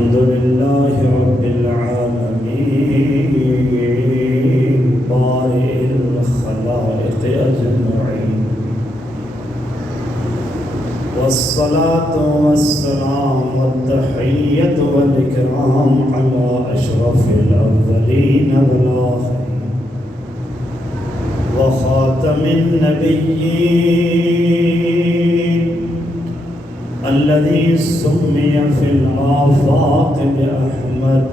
الحمد لله رب العالمين بارئ الخلائق أجمعين والصلاة والسلام والتحية والإكرام على أشرف الأولين والآخرين وخاتم النبيين الذي سمي في الآفاق بأحمد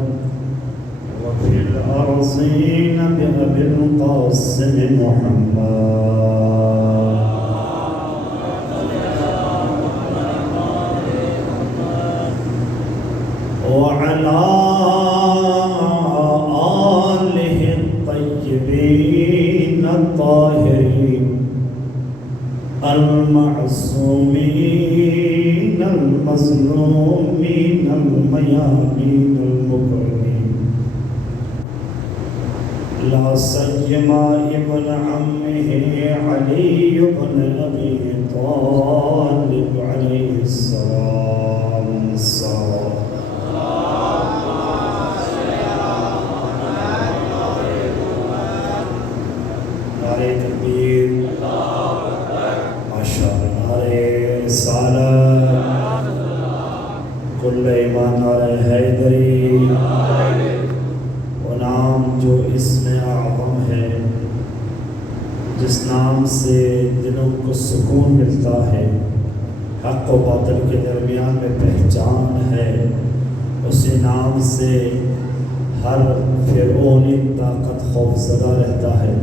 وفي الأرضين بأبي القاسم محمد وعلى آله الطيبين الطاهرين المعصومين المظلومين الميامين المكرمين لا سيما ابن عمه علي بن أبي طالب عليه السلام نعرہ تکبیر رسالت کل ایمان نعرہ حیدری وہ نام جو اسم اعظم ہے جس نام سے دلوں کو سکون ملتا ہے حق و باطل کے درمیان میں پہچان ہے اسی نام سے ہر فرعونی طاقت خوف زدہ رہتا ہے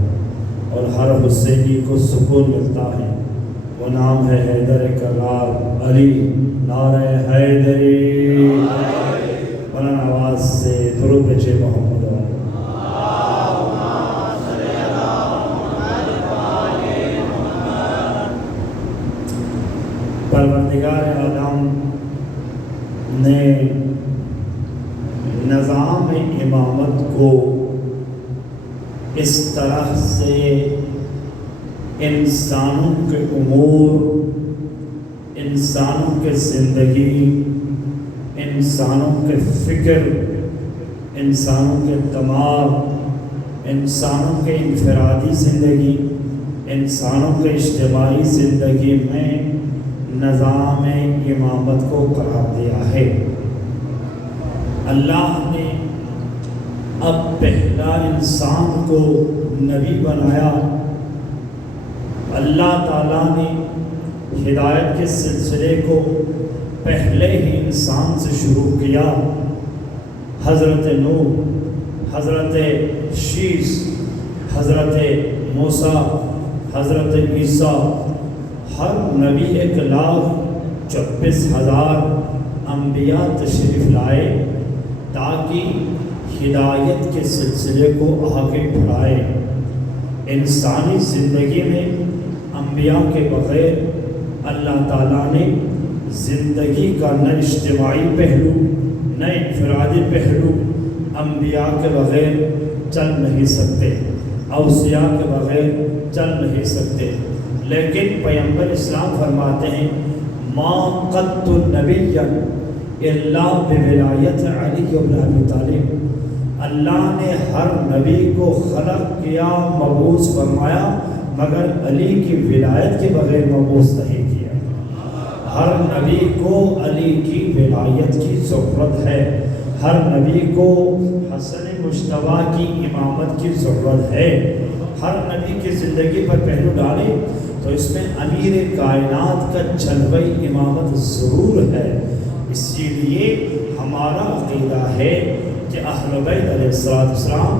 اور ہر حسینی کو سکون ملتا ہے وہ نام ہے حیدر کرار علی نعرہ حیدری بلند آواز سے درود بھیجے محمد پروردگار عالم نے نظام امامت کو اس طرح سے انسانوں کے امور، انسانوں کے زندگی، انسانوں کے فکر، انسانوں کے دماغ، انسانوں کے انفرادی زندگی، انسانوں کے اجتماعی زندگی میں نظام امامت کو قرار دیا ہے۔ اللہ نے اب پہلا انسان کو نبی بنایا۔ اللہ تعالیٰ نے ہدایت کے سلسلے کو پہلے ہی انسان سے شروع کیا۔ حضرت نوح، حضرت شیس، حضرت موسیٰ، حضرت عیسیٰ، ہر نبی 1,24,000 انبیاء تشریف لائے تاکہ ہدایت کے سلسلے کو آگے بڑھائے۔ انسانی زندگی میں انبیاء کے بغیر اللہ تعالیٰ نے زندگی کا نہ اجتماعی پہلو نہ انفرادی پہلو انبیاء کے بغیر چل نہیں سکتے، اوصیاء کے بغیر چل نہیں سکتے۔ لیکن پیغمبر اسلام فرماتے ہیں ما قدت نبیا الا بولایت علی بن ابی طالب، اللہ نے ہر نبی کو خلق کیا، مبعوث فرمایا، مگر علی کی ولایت کے بغیر مبعوث نہیں کیا۔ ہر نبی کو علی کی ولایت کی ضرورت ہے، ہر نبی کو حسن مجتبیٰ کی امامت کی ضرورت ہے۔ ہر نبی کی زندگی پر پہلو ڈالے تو اس میں امیر کائنات کا جلوہ امامت ضرور ہے۔ اسی لیے ہمارا عقیدہ ہے کہ اہل بیت علیہ السلام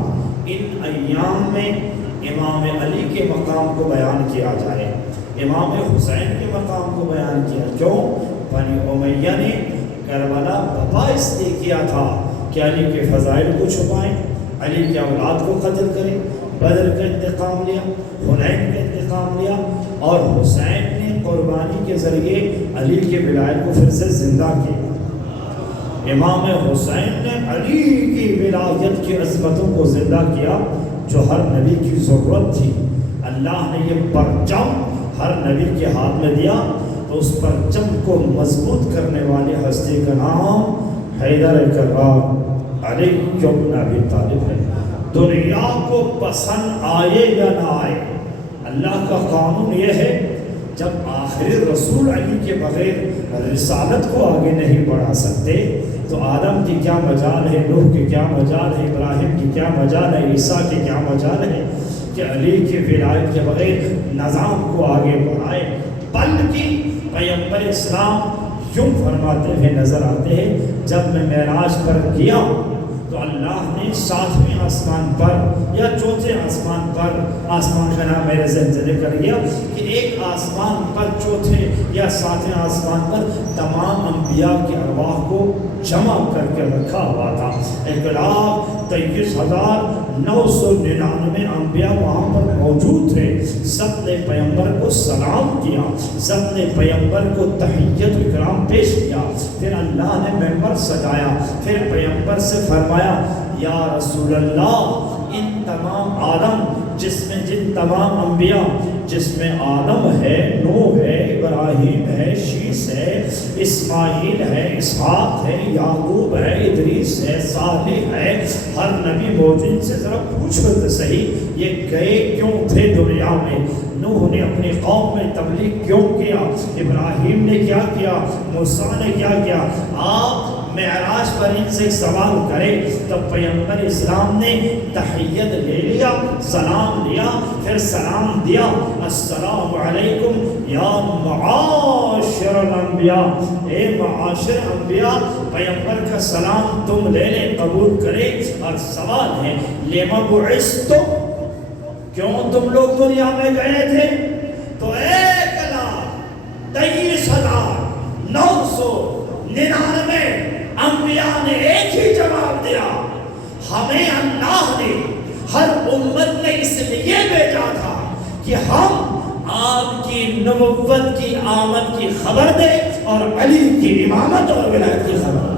ان ایام میں امام علی کے مقام کو بیان کیا جائے، امام حسین کے مقام کو بیان کیا۔ کیوں؟ بنی امیہ نے کربلا بپا اس لیے کیا تھا کہ علی کے فضائل کو چھپائیں، علی کی اولاد کو قتل کریں، بدر کا انتقام لیا، حنین کا انتقام لیا، اور حسین نے قربانی کے ذریعے علی کے ولایت کو پھر سے زندہ کیا۔ امام حسین نے علی کی ولایت کی عظمتوں کو زندہ کیا جو ہر نبی کی ضرورت تھی۔ اللہ نے یہ پرچم ہر نبی کے ہاتھ میں دیا تو اس پرچم کو مضبوط کرنے والی ہستی کا نام حیدر کرار علی بن ابی طالب ہے. دنیا کو پسند آئے یا نہ آئے، اللہ کا قانون یہ ہے جب آخری رسول علی کے بغیر رسالت کو آگے نہیں بڑھا سکتے تو آدم کی کیا مجال ہے، نوح کی کیا مجال ہے، ابراہیم کی کیا مجال ہے، عیسیٰ کی کیا مجال ہے کہ علی کی ولایت کے بغیر نظام کو آگے بڑھائے. بلکہ پیغمبر اسلام یوں فرماتے ہوئے نظر آتے ہیں، جب میں معراج پر گیا تو اللہ نے 7ویں آسمان پر یا 4تھے آسمان پر، آسمان کا نام میرے ذہن سے نکل گیا کہ ایک آسمان پر 4تھے یا 7ویں آسمان پر تمام انبیاء کے ارواح کو جمع کر کے رکھا ہوا تھا. 1,23,999 انبیاء وہاں پر موجود تھے. سب نے پیغمبر کو سلام کیا، سب نے پیغمبر کو تحیت و اکرام پیش کیا. پھر اللہ نے ممبر سجایا، پھر پیغمبر سے فرمایا یا رسول اللہ، ان تمام آدم جن تمام انبیاء جس میں آدم ہے، نوح ہے، ابراہیم ہے، شیس ہے، اسماعیل ہے، اسحاق ہے، یعقوب ہے، ادریس ہے، صالح ہے، ہر نبی موجود سے ذرا پوچھو تو صحیح یہ گئے کیوں تھے دنیا میں؟ نوح نے اپنی قوم میں تبلیغ کیوں کیا؟ ابراہیم نے کیا کیا؟ موسیٰ نے کیا کیا؟ آپ معراج پر ان سے سوال کرے تو پیغمبر اسلام نے تحیت لے لیا، سلام لیا، پھر سلام دیا، السلام علیکم یا معاشر الانبیاء، اے معاشر انبیاء، پیغمبر کا سلام تم لے لیں، قبول کرے. اور سوال ہے لما بعثتم، کیوں تم لوگ دنیا میں گئے تھے؟ تو 1,23,999 انبیاء نے ایک ہی جواب دیا، ہمیں اللہ نے ہر امت میں اس لیے بھیجا تھا کہ ہم آپ کی نبوت کی آمد کی خبر دیں اور علی کی امامت اور ولایت کی خبر دیں.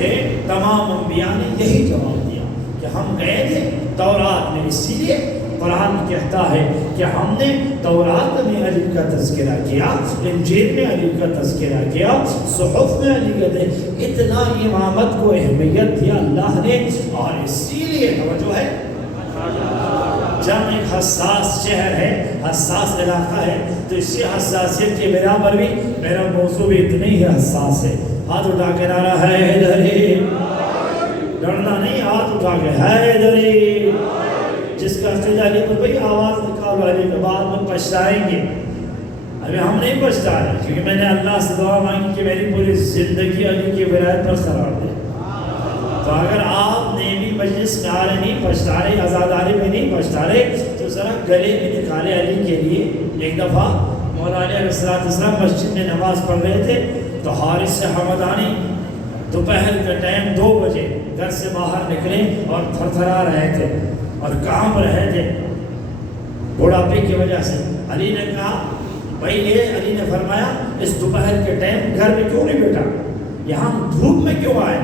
یہ تمام انبیاء نے یہی جواب دیا کہ ہم گئے تھے تورات میں، اسی لیے قرآن کہتا ہے کہ ہم نے تورات میں علی کا تذکرہ کیا، انجیل میں علی کا تذکرہ کیا، صحف میں علی کا اتنا امامت کو اہمیت دیا اللہ نے. اور اسی لیے توجہ ہے، جب ایک حساس شہر ہے، حساس علاقہ ہے، تو اسی حساسیت کی بنا پر بھی میرا موضوع بھی اتنی ہی حساس ہے. ہاتھ اٹھا کے نعرہ ہے حیدری، ڈرنا نہیں، ہاتھ اٹھا کے حیدری. جس کا عقیدہ علی پر بھئی آواز نکالو، علی کے بعد میں پچھتائیں گے. ابھی ہم نہیں پچھتا رہے کیونکہ میں نے اللہ سے دعا مانگی کہ میری پوری زندگی علی کی ولایت پر قرار دے. تو اگر آپ نیمی مجلس میں آ رہے نہیں پچھتا رہے، آزاداری میں نہیں پچھتا رہے، تو ذرا گلے میں نکالے علی کے لیے. ایک دفعہ مولانا علیہ السلام مسجد میں نماز پڑھ رہے تھے تو حارث سے حمدانی دوپہر کا ٹائم 2 بجے گھر سے باہر نکلے اور تھر تھرا رہے تھے اور کام رہے تھے بڑھاپے کی وجہ سے. علی نے کہا بھائی یہ، علی نے فرمایا اس دوپہر کے ٹائم گھر میں کیوں نہیں بیٹھا، یہاں دھوپ میں کیوں آئے؟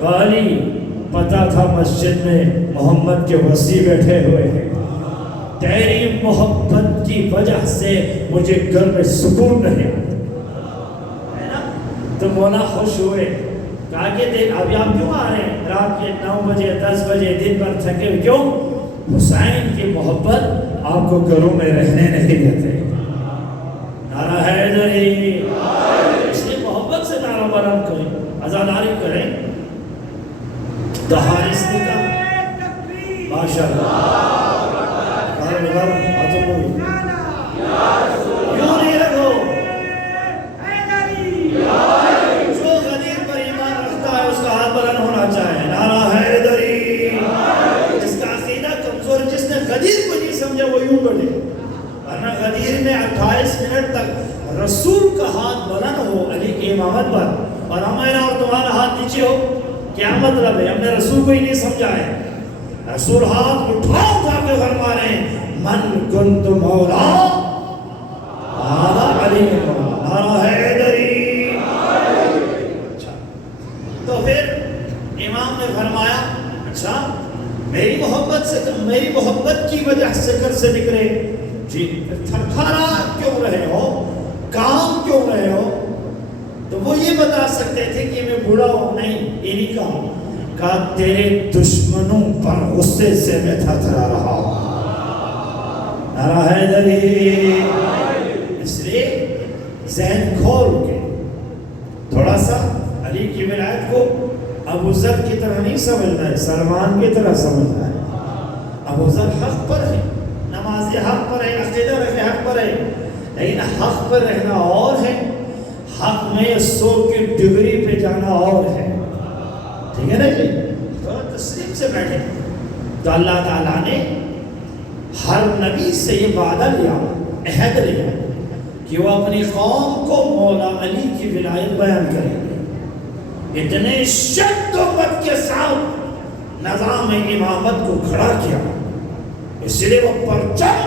کہا علی پتا تھا مسجد میں محمد کے وصی بیٹھے ہوئے ہیں، تیری محبت کی وجہ سے مجھے گھر میں سکون نہیں ہے نا. تو مولا خوش ہوئے، کہا کہ دیکھ ابھی آپ کیوں آ رہے ہیں رات کے 9 بجے 10 بجے دن بھر تھکے ہوئے؟ کیوں؟ حسین کی محبت آپ کو گھروں میں رہنے نہیں دیتے. نعرہ حیدری، اس لیے محبت سے نعرہ بلند کریں، آزاداری کریں. تو حارث نے کہا ماشاء اللہ، یوں نہیں رکھو، جو غدیر پر ایمان رکھتا ہے اس کا ہاتھ بلند ہونا چاہے. نعرہ حیدری. جس کا عقیدہ کمزور، جس نے غدیر کو نہیں سمجھا وہ یوں بڑھے، ورنہ غدیر میں 28 منٹ تک رسول کا ہاتھ بلند ہو علی کی امامت پر اور ہمارا اور تمہارا ہاتھ نیچے ہو، کیا مطلب ہے؟ ہم نے رسول کو ہی نہیں سمجھا ہے. رسول ہاتھ اٹھا کے فرما رہے ہیں من کنت مولا علی مولا. نعرہ حیدری. اچھا تو پھر امام نے فرمایا اچھا میری محبت کی وجہ سے گھر سے نکلے جی، تھرتھرا کیوں رہے ہو؟ کہا کیوں رہے ہو؟ تو وہ یہ بتا سکتے تھے کہ میں بوڑھا ہوں. نہیں، یہ نہیں کہا تیرے دشمنوں پر غصے سے میں تھرتھرا رہا ہوں. نعرہ حیدری. اس لیے ذہن کھول کے تھوڑا سا علی کی ولایت کو ابو ذر کی طرح نہیں سمجھنا ہے، سلمان کی طرح سمجھنا ہے. ابو ذر حق پر ہے، نماز حق پر ہے، عقیدہ رکھے حق پر ہے، لیکن حق پر رہنا اور ہے، حق میں 100 کی ڈگری پہ جانا اور ہے. ٹھیک ہے نا جی؟ تو تسلیم سے بیٹھے. تو اللہ تعالیٰ نے ہر نبی سے یہ وعدہ لیا، عہد لیا کہ وہ اپنی قوم کو مولا علی کی ولایت بیان کریں گے. اتنے شد و بد کے ساتھ نظام امامت کو کھڑا کیا. اس لیے وہ پرچم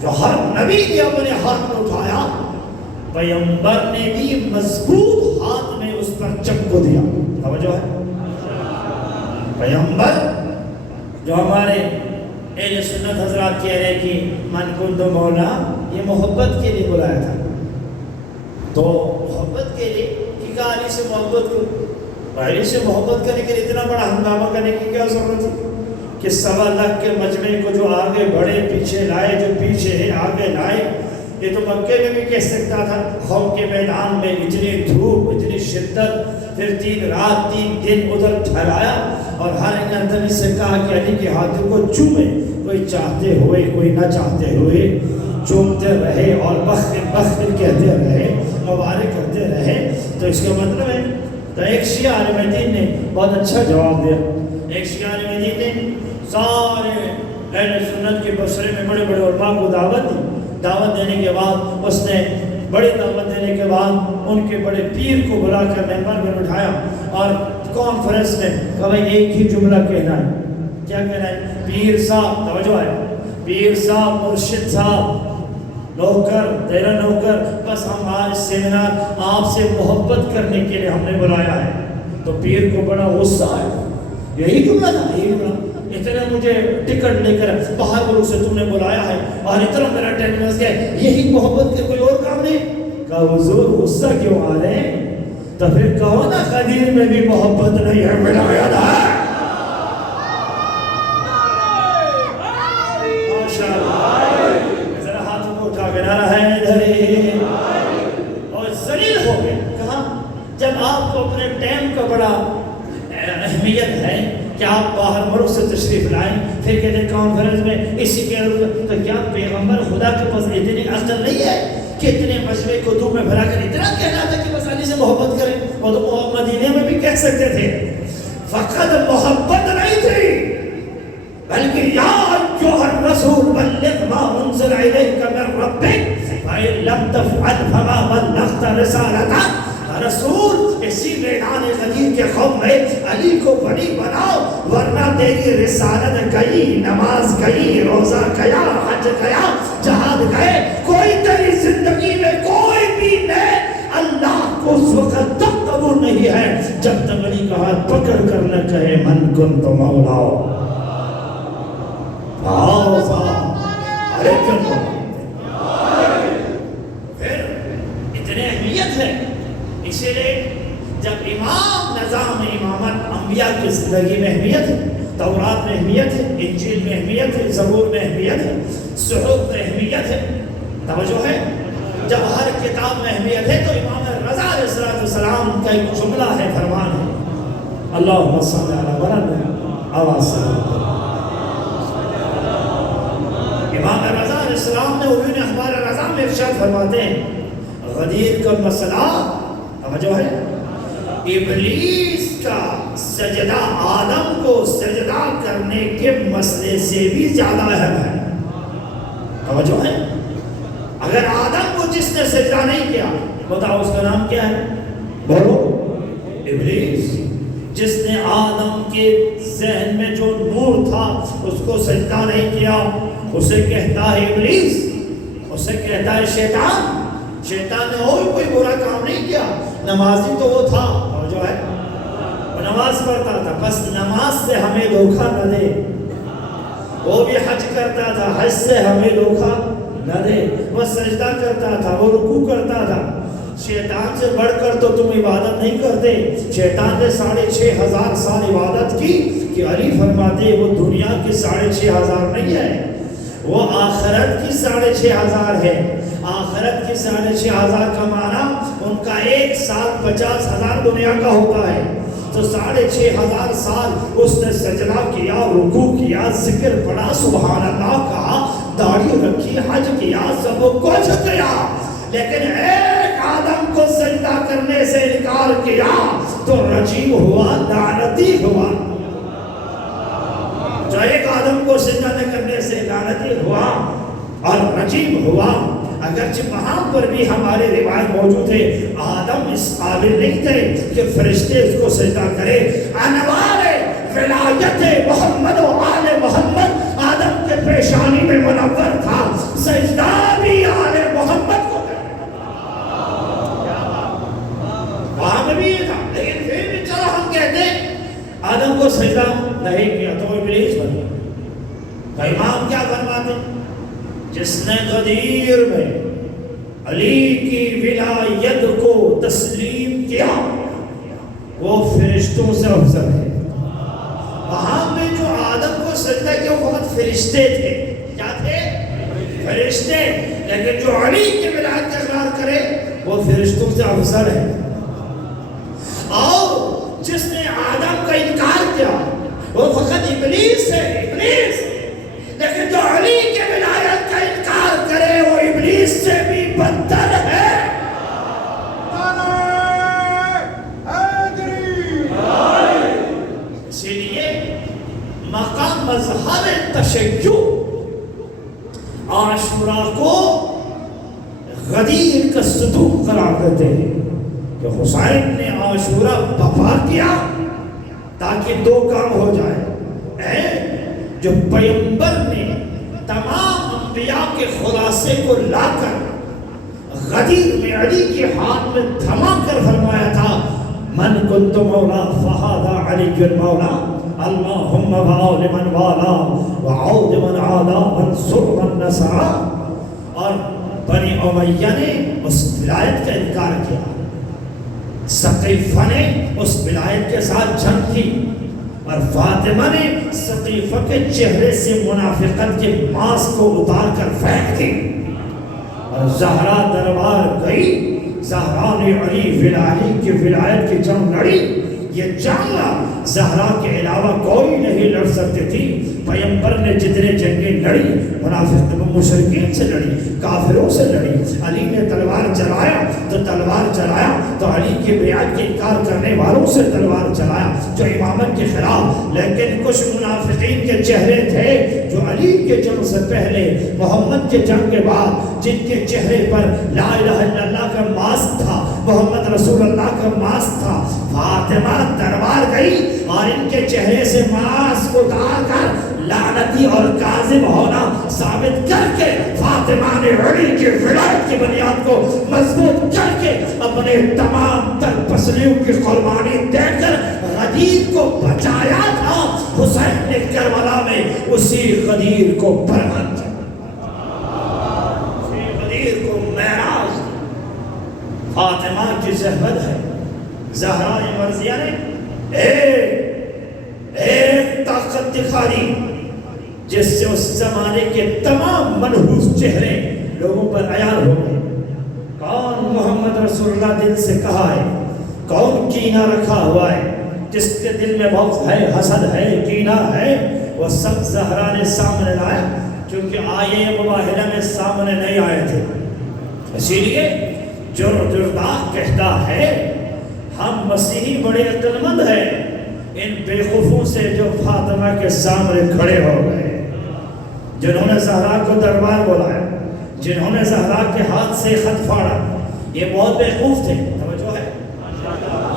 جو ہر نبی نے اپنے ہاتھ میں اٹھایا، پیغمبر نے بھی مضبوط ہاتھ میں اس پرچم کو دیا. توجہ ہے؟ پیغمبر جو ہمارے اہل سنت حضرات کہہ رہے کہ من کنت مولا، یہ محبت کے لیے بلایا تھا. تو محبت کے لیے علی سے محبت کرو. علی سے محبت کرنے کے لیے اتنا بڑا ہنگامہ کرنے کی کیا ضرورت ہے کہ 1.25 لاکھ کے مجمع کو جو آگے بڑھے پیچھے لائے، جو پیچھے ہے آگے لائے. یہ تو مکے میں بھی کہہ سکتا تھا، قوم کے میدان میں اتنی دھوپ، اتنی شدت، پھر 3 رات 3 دن ادھر ٹھہرایا اور ہر ایک آدمی سے کہا کہ علی کے ہاتھوں کو چومے. کوئی چاہتے ہوئے کوئی نہ چاہتے ہوئے چومتے رہے اور بخیر بخیر کہتے رہے، مبارک کرتے رہے. تو اس کا مطلب ہے، تو ایک شیعہ عالم دین نے بہت اچھا جواب دیا. ایک شیعہ عالم دین نے سارے اہل سنت کے بصرے میں بڑے بڑے علماء کو دعوت دی. دعوت دینے کے بعد اس نے بڑی دعوت دینے کے بعد ان کے بڑے پیر کو بلا کر ممبر میں بٹھایا اور کانفرنس میں کہا بھائی ایک ہی جملہ کہنا ہے. کیا کہنا ہے؟ پیر صاحب، توجہ ہے، پیر صاحب، مرشد صاحب، نوکر، تیرا نوکر، بس ہم آج سیمینار آپ سے محبت کرنے کے لیے ہم نے بلایا ہے. تو پیر کو بڑا غصہ آیا. یہی جملہ تھا، یہی جملہ. اتنا مجھے ٹکٹ لے کر باہر ملک سے تم نے بلایا ہے اور اتنا میرا اٹینڈنس ہے، یہی محبت کے کوئی اور کام نہیں؟ کہا حضور غصہ کیوں آ رہے ہیں؟ تو پھر کہو نا قدیر میں بھی محبت نہیں ہے، ولایت ہے. اور ذلیل ہو گئے. کہا جب آپ کو اپنے ٹائم کا بڑا اہمیت ہے کہ آپ باہر ملک سے تشریف لائیں، پھر کہتے ہیں کانفرنس میں اسی کے، تو کیا پیغمبر خدا کے پاس اتنی عقل نہیں ہے کہ اتنے مجمع کو دھوپ میں بھرا کر اتنا کہنا تھا کہ بس علی سے محبت کریں؟ وہ تو مدینے میں بھی کہہ سکتے تھے. فقط محبت نہیں تھی بلکہ یا ایھا الرسول بلغ ما انزل الیک من ربک فإن لم تفعل فما بلغت رسالتہ. رسول اسی میدان غدیر کے قوم میں علی کو بری بناؤ، ورنہ تیری رسالت گئی، نماز گئی، روزہ گیا، حج گیا، جہاد گئے. کوئی تیری زندگی میں کوئی بھی نعمت اللہ کو اس وقت تک قبول نہیں ہے جب تک علی کا ہاتھ پکڑ کر نہ کہے من کنت مولا. پھر اتنی اہمیت ہے. اسی لیے جب امام نظام امامت، انبیاء کی زندگی میں اہمیت ہے، تورات میں اہمیت ہے، انجیل میں اہمیت ہے، زبور میں اہمیت ہے، صحف میں اہمیت ہے. توجہ ہے؟ جب ہر کتاب میں اہمیت ہے تو امام رضا علیہ السلام کا ایک جملہ ہے، فرمان ہے، اللہم صلی علی محمد آواز سے. امام رضا علیہ السلام نے عیون اخبار رضا میں ارشاد فرماتے ہیں، غدیر کا مسئلہ توجہ ہے، ابلیس کا سجدہ آدم کو سجدہ کرنے کے مسئلے سے بھی زیادہ اہم ہے. توجہ ہے؟ اگر آدم کو جس نے سجدہ نہیں کیا، بتاؤ اس کا نام کیا ہے؟ بولو. ابلیس. جس نے آدم کے ذہن میں جو نور تھا اس کو سجدہ نہیں کیا، اسے کہتا ہے ابلیس، اسے کہتا ہے شیطان. شیطان نے اور کوئی برا کام نہیں کیا، نمازی تو وہ تھا، اور جو ہے وہ نماز پڑھتا تھا، بس نماز سے ہمیں دھوکہ نہ دے. وہ بھی حج کرتا تھا، حج سے ہمیں دھوکہ نہ دے. وہ سجدہ کرتا تھا، وہ رکوع کرتا تھا، شیطان سے بڑھ کر تو تم عبادت نہیں کرتے. شیطان نے 6,500 سال عبادت کی کہ علی فرماتے وہ دنیا کی 6,500 نہیں ہے, وہ آخرت کی 6,500 ہے. آخرت کی 6,500 کا معنی ان کا 1 سال 50,000 دنیا کا ہوتا ہے. تو 6,500 سال اس نے سجدہ کیا, رکوع کیا, ذکر پڑھا, سبحان اللہ کہا, داڑھی رکھی, حج کیا, سب کچھ کیا, لیکن ایک آدم کو سجدہ کرنے سے انکار کیا تو رجیم ہوا, لعنتی ہوا. جو ایک آدم کو سجدہ نہ کرنے سے لعنتی ہوا اور رجیم ہوا. اگرچہ وہاں پر بھی ہمارے روایت موجود ہے, آدم اس قابل نہیں تھے کہ فرشتے اس کو سجدہ کرے. انوار ولایت محمد و آل محمد آدم کے پیشانی میں منور تھا, سجدہ بھی آل محمد کو کرے. وہاں میں بھی یہ تھا, لیکن پھر بھی چلو ہم کہتے ہیں آدم کو سجدہ نہیں کیا تو ابلیس بن گیا. تو امام کیا فرماتے ہیں, جس نے غدیر میں علی کی ولایت کو تسلیم کیا وہ فرشتوں سے افضل ہے. وہاں میں جو آدم کو سجدہ کیا وہ بہت فرشتے تھے. کیا تھے؟ فرشتے. لیکن جو علی کی ولایت کا اقرار کرے وہ فرشتوں سے افضل ہے. اور جس نے آدم کا انکار کیا وہ فقط ابلیس ہے, ابلیس. لیکن جو علی کے ولایت کا انکار کرے وہ ابلیس سے بھی بدتر ہے. اسی لیے مقام مذہب تشیع عاشورہ کو غدیر کا صدوق قرار دیتے ہیں کہ حسین نے عاشورہ بپا کیا تاکہ 2 کام ہو جائے. جو پیغمبر نے تمام انبیاء کے خلاصے کو لا کر غدیر میں علی کے ہاتھ میں تھما کر فرمایا تھا, من کنت مولا فہذا علی المولا, اللہم وعول من والا وعود من عادا وانصر من نصرا. اور بنی امیہ نے اس ولایت کا انکار کیا, سقیفہ نے اس ولایت کے ساتھ جنگ کی, اور فاطمہ نے سقیفہ کے چہرے سے منافقت کے ماسک کو اتار کر پھینک دی. اور زہرا دربار گئی, زہرا نے علی کی ولایت کی جنگ لڑی. یہ جنگ زہرا کے علاوہ کوئی نہیں لڑ سکتی تھی. پیغمبر نے جتنے جنگیں لڑی منافق مشرکین سے لڑی, کافروں سے لڑی. علی نے تلوار چلایا تو علی کی بیعت کے انکار کرنے والوں سے تلوار چلایا جو امامت کے خلاف. لیکن کچھ منافقین کے چہرے تھے جو علی کے جنگ سے پہلے, محمد کے جنگ کے بعد, جن کے چہرے پر لا الہ الا اللہ کا ماسک تھا, محمد رسول اللہ کا ماسک تھا. فاطمہ دربار گئی اور ان کے چہرے سے ماسک اتار کر لعنتی اور کاذب ہونا ثابت کر کے فاطمہ نے علی کی ولایت کی بنیاد کو مضبوط کر کے اپنے تمام تر پسلیوں کی قربانی دے کر غدیر کو بچایا تھا. حسین نے کربلا میں اسی غدیر کو برہم کیا, اسی غدیر کو معراج. فاطمہ کی زحمت ہے. زہرا مرضیہ نے ایک طاقت دکھا دی جس سے اس زمانے کے تمام منحوس چہرے لوگوں پر عیان ہو گئے. کون محمد رسول اللہ دل سے کہا ہے, کون کینہ رکھا ہوا ہے, جس کے دل میں بہت ہے, حسد ہے, کینہ ہے, وہ سب زہرا نے سامنے لایا. کیونکہ آیے مباہلہ میں سامنے نہیں آئے تھے. اسی لیے جرداہ کہتا ہے ہم مسیحی بڑے عقلمند ہیں ان بیوقوفوں سے جو فاطمہ کے سامنے کھڑے ہو گئے, جنہوں نے زہرا کو دربار بلایا, جنہوں نے زہرا کے ہاتھ سے خط پھاڑا. یہ بہت بیوقوف تھے. توجہ ہے,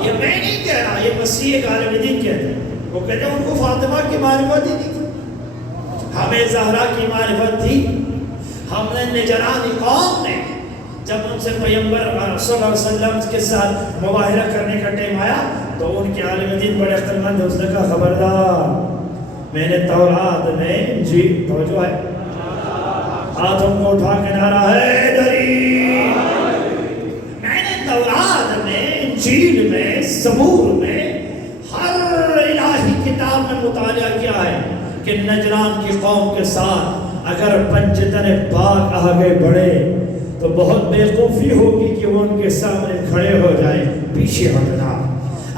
یہ میں نہیں کہہ رہا, یہ مسیح غالب دین کہتے ہیں. وہ کہتے ہیں ان کو فاطمہ کی معرفت ہی نہیں تھی, ہمیں زہرا کی معرفت تھی. ہم نے نجرانی قوم نے جب ان سے پیغمبر صلی اللہ علیہ وسلم کے ساتھ مباہلہ کرنے کا ٹائم آیا تو ان کے عالم دین بڑے عقلمند ہیں. اس نے کہا خبردار, میں نے تورات میں انجیل, توجہ ہے, ہاتھوں کو اٹھا کے نعرہ ہے دری, میں نے انجیل میں، زبور میں، ہر الہی کتاب میں مطالعہ کیا ہے کہ نجران کی قوم کے ساتھ اگر پنجتن پاک آگے بڑھے تو بہت بیوقوفی ہوگی کہ وہ ان کے سامنے کھڑے ہو جائیں، پیچھے ہٹنا۔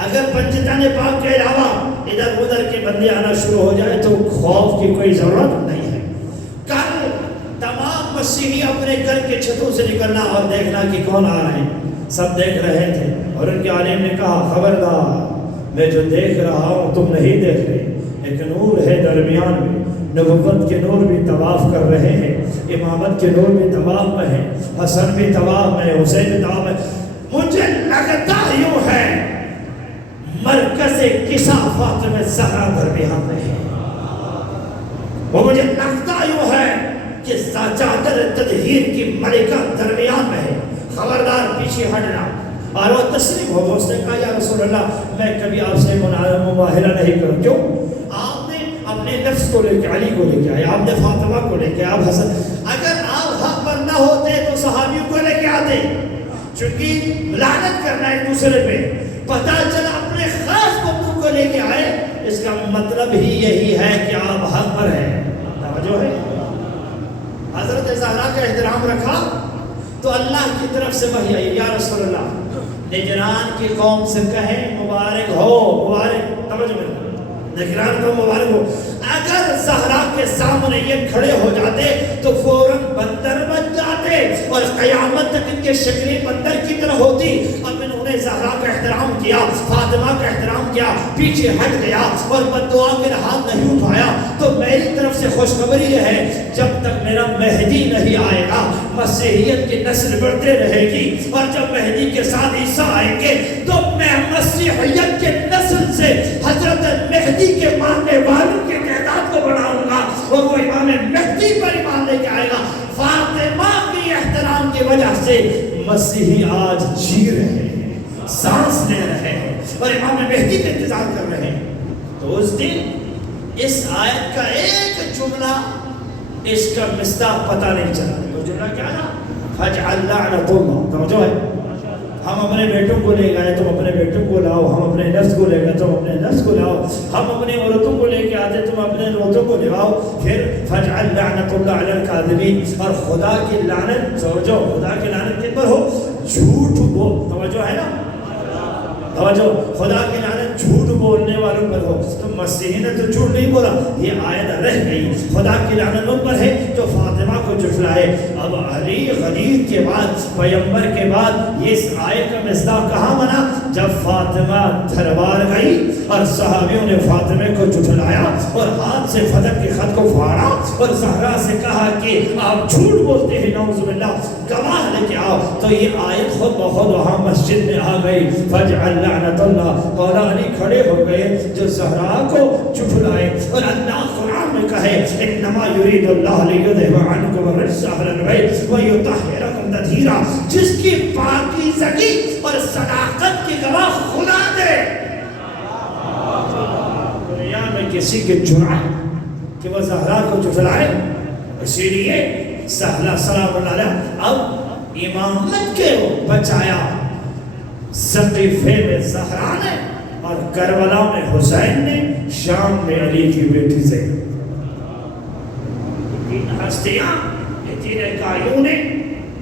اگر پنجتن پاک کے علاوہ ادھر ادھر کے بندے آنا شروع ہو جائے تو خوف کی کوئی ضرورت نہیں ہے۔ کل تمام مسیحی اپنے گھر کے چھتوں سے نکلنا اور دیکھنا کہ کون آ رہے ہیں، سب دیکھ رہے تھے اور ان کے عالم نے کہا خبردار، میں جو دیکھ رہا ہوں تم نہیں دیکھ رہے، ایک نور ہے درمیان میں، نبوت کے نور بھی طواف کر رہے ہیں، امامت کے نور بھی طواف میں ہے، حسن بھی طواف میں ہے، حسین بھی طواف میں۔ مجھے لگتا یوں ہے مرکز کسا فاطمہ زہرا درمیان میں ہے، وہ مجھے لگتا یوں ہے کہ چادر تطہیر کی ملکہ درمیان میں ہے، خبردار پیچھے ہٹنا۔ اور وہ تسلیم ہو گیا، اس نے کہا یا رسول اللہ میں کبھی آپ سے مباہلہ نہیں کروں۔ کیوں؟ آپ نے اپنے نفس کو لے کے علی کو لے کے آئے، آپ نے فاطمہ کو لے کے، آپ حسن، اگر آپ حق پر نہ ہوتے تو صحابیوں کو لے کے آتے، چونکہ لعنت کرنا ایک دوسرے پہ، پتہ چلا اپنے خاص بندوں کو لے کے آئے، اس کا مطلب ہی یہی ہے کہ آپ حق پر ہیں۔ توجہ ہے؟ حضرت زہرا کا احترام رکھا تو اللہ کی طرف سے وحی آئی، یا رسول اللہ نجران کی قوم سے کہیں مبارک ہو، مبارک، توجہ میں، نجران کو مبارک ہو۔ اگر زہرا کے سامنے یہ کھڑے ہو جاتے تو فوراً بندر بن جاتے اور قیامت تک ان کے شکلی بندر کی طرح ہوتی۔ اب انہوں نے زہرا کا احترام کیا، فاطمہ کا احترام کیا، پیچھے ہٹ گیا اور بددعا کے ہاتھ نہیں اٹھایا۔ تو میری طرف سے خوشخبری یہ ہے جب تک میرا مہدی نہیں آئے گا مسیحیت کی نسل بڑھتے رہے گی، اور جب مہدی کے ساتھ عیسیٰ آئیں گے تو میں مسیحیت کے نسل سے حضرت مہدی کے ماننے والوں کے تعداد کو بڑھاؤں گا اور وہ امام مہدی پر ایمان لے کے آئے گا۔ فاطمہ کی احترام کی وجہ سے مسیحی آج جی رہے ہیں، سانس لے رہے ہیں اور امام مہدی کا انتظار کر رہے ہیں۔ تو اس دن اس آیت کا ایک جملہ، اس کا مصداق پتہ نہیں چلا۔ وہ جملہ کیا تھا؟ فَجْعَلْ لَعْنَةُ اللَّهِ، توجہ ہے؟ ہم اپنے بیٹوں کو لے گئے تم اپنے بیٹوں کو لاؤ، ہم اپنے نفس کو لے گئے تم اپنے نفس کو لاؤ، ہم اپنے عورتوں کو لے کے آتے تم اپنے عورتوں کو لے آؤ۔ پھر فَجْعَلْ لَعْنَةُ اللَّهِ عَلَى الْكَاذِبِينَ، اور خدا کی لعنت، توجہ، خدا کی لعنت کن پر ہو؟ جھوٹ بول، توجہ ہے نا، توجہ، خدا کی لعنت جھوٹ بولنے والوں پر ہو۔ تو مسیحی نے تو جھوٹ نہیں بولا، یہ آیت رہ گئی، خدا کی لعنت ان پر ہے جو فاطمہ کو جھٹلائے۔ اب علی غدیر کے بعد، پیغمبر کے بعد یہ اس آیت کا مصداق کہاں بنا؟ جب فاطمہ دربار گئی اور صحابیوں نے فاطمہ کو جھٹلایا اور ہاتھ سے فتح کے خط کو پھاڑا اور زہرا سے کہا کہ آپ جھوٹ بولتے ہیں، نعوذ باللہ، گواہ لے کے آؤ، تو یہ آیت خود بخود وہاں مسجد میں آ گئی۔ فَجْعَلْ لعنت اللہ، مولا علی کھڑے ہو گئے جو زہرا کو جھٹلائے، اور اللہ قرآن میں کہے انما یرید اللہ لیذھب عنکم الرجس اہل البیت ویطہرکم تطہیرا، جس کی پاکیزگی اور صداقت کی گواہ خدا دے۔ دنیا میں کسی کی جرأت کہ وہ زہرا کو جھٹلائے، اسی لیے سہلا سلام اللہ علیہ اب امامت کے بچایا سقیفے میں زہرا نے اور کربلا میں حسین نے، شام میں علی کی بیٹی سے۔ تین ہستیاں، یہ تین قائدوں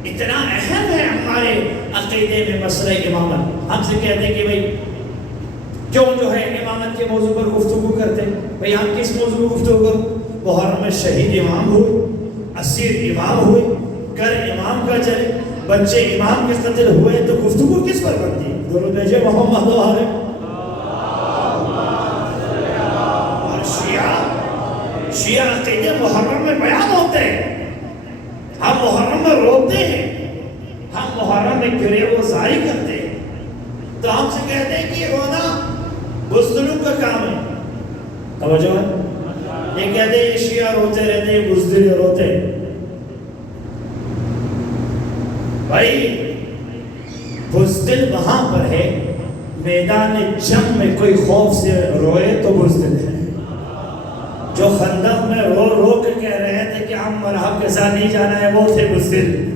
اتنا اہم ہے ہمارے عقیدے میں مسئلہ امامت۔ ہم سے کہتے ہیں کہ بھئی کیوں جو ہے امامت کے موضوع پر گفتگو کرتے ہیں؟ بھئی ہم کس موضوع پر گفتگو کرو؟ محرم میں شہید امام ہوئے، اسیر امام ہوئے، گھر امام کا چلے، بچے امام کے قتل ہوئے، تو گفتگو کس پر بنتی ہے؟ دونوں بیجے محمد و آلہ۔ اور شیعہ عقیدے محرم میں بیان ہوتے ہیں، ہم محرم میں روتے ہیں، ہم محرم میں گریہ و زاری کرتے ہیں، تو ہم سے کہتے ہیں کہ یہ رونا بزدلوں کا کام ہے۔ توجہ ہے؟ یہ کہتے ہیں یہ شیعہ روتے رہتے ہیں، بزدل روتے ہیں۔ بھائی بزدل وہاں پر ہے، میدان جنگ میں کوئی خوف سے روئے تو بزدل ہے۔ جو خندق میں رو رو کے کہہ رہے تھے کہ ہم مرحب کے ساتھ نہیں جانا ہے، وہ تھے بزدل۔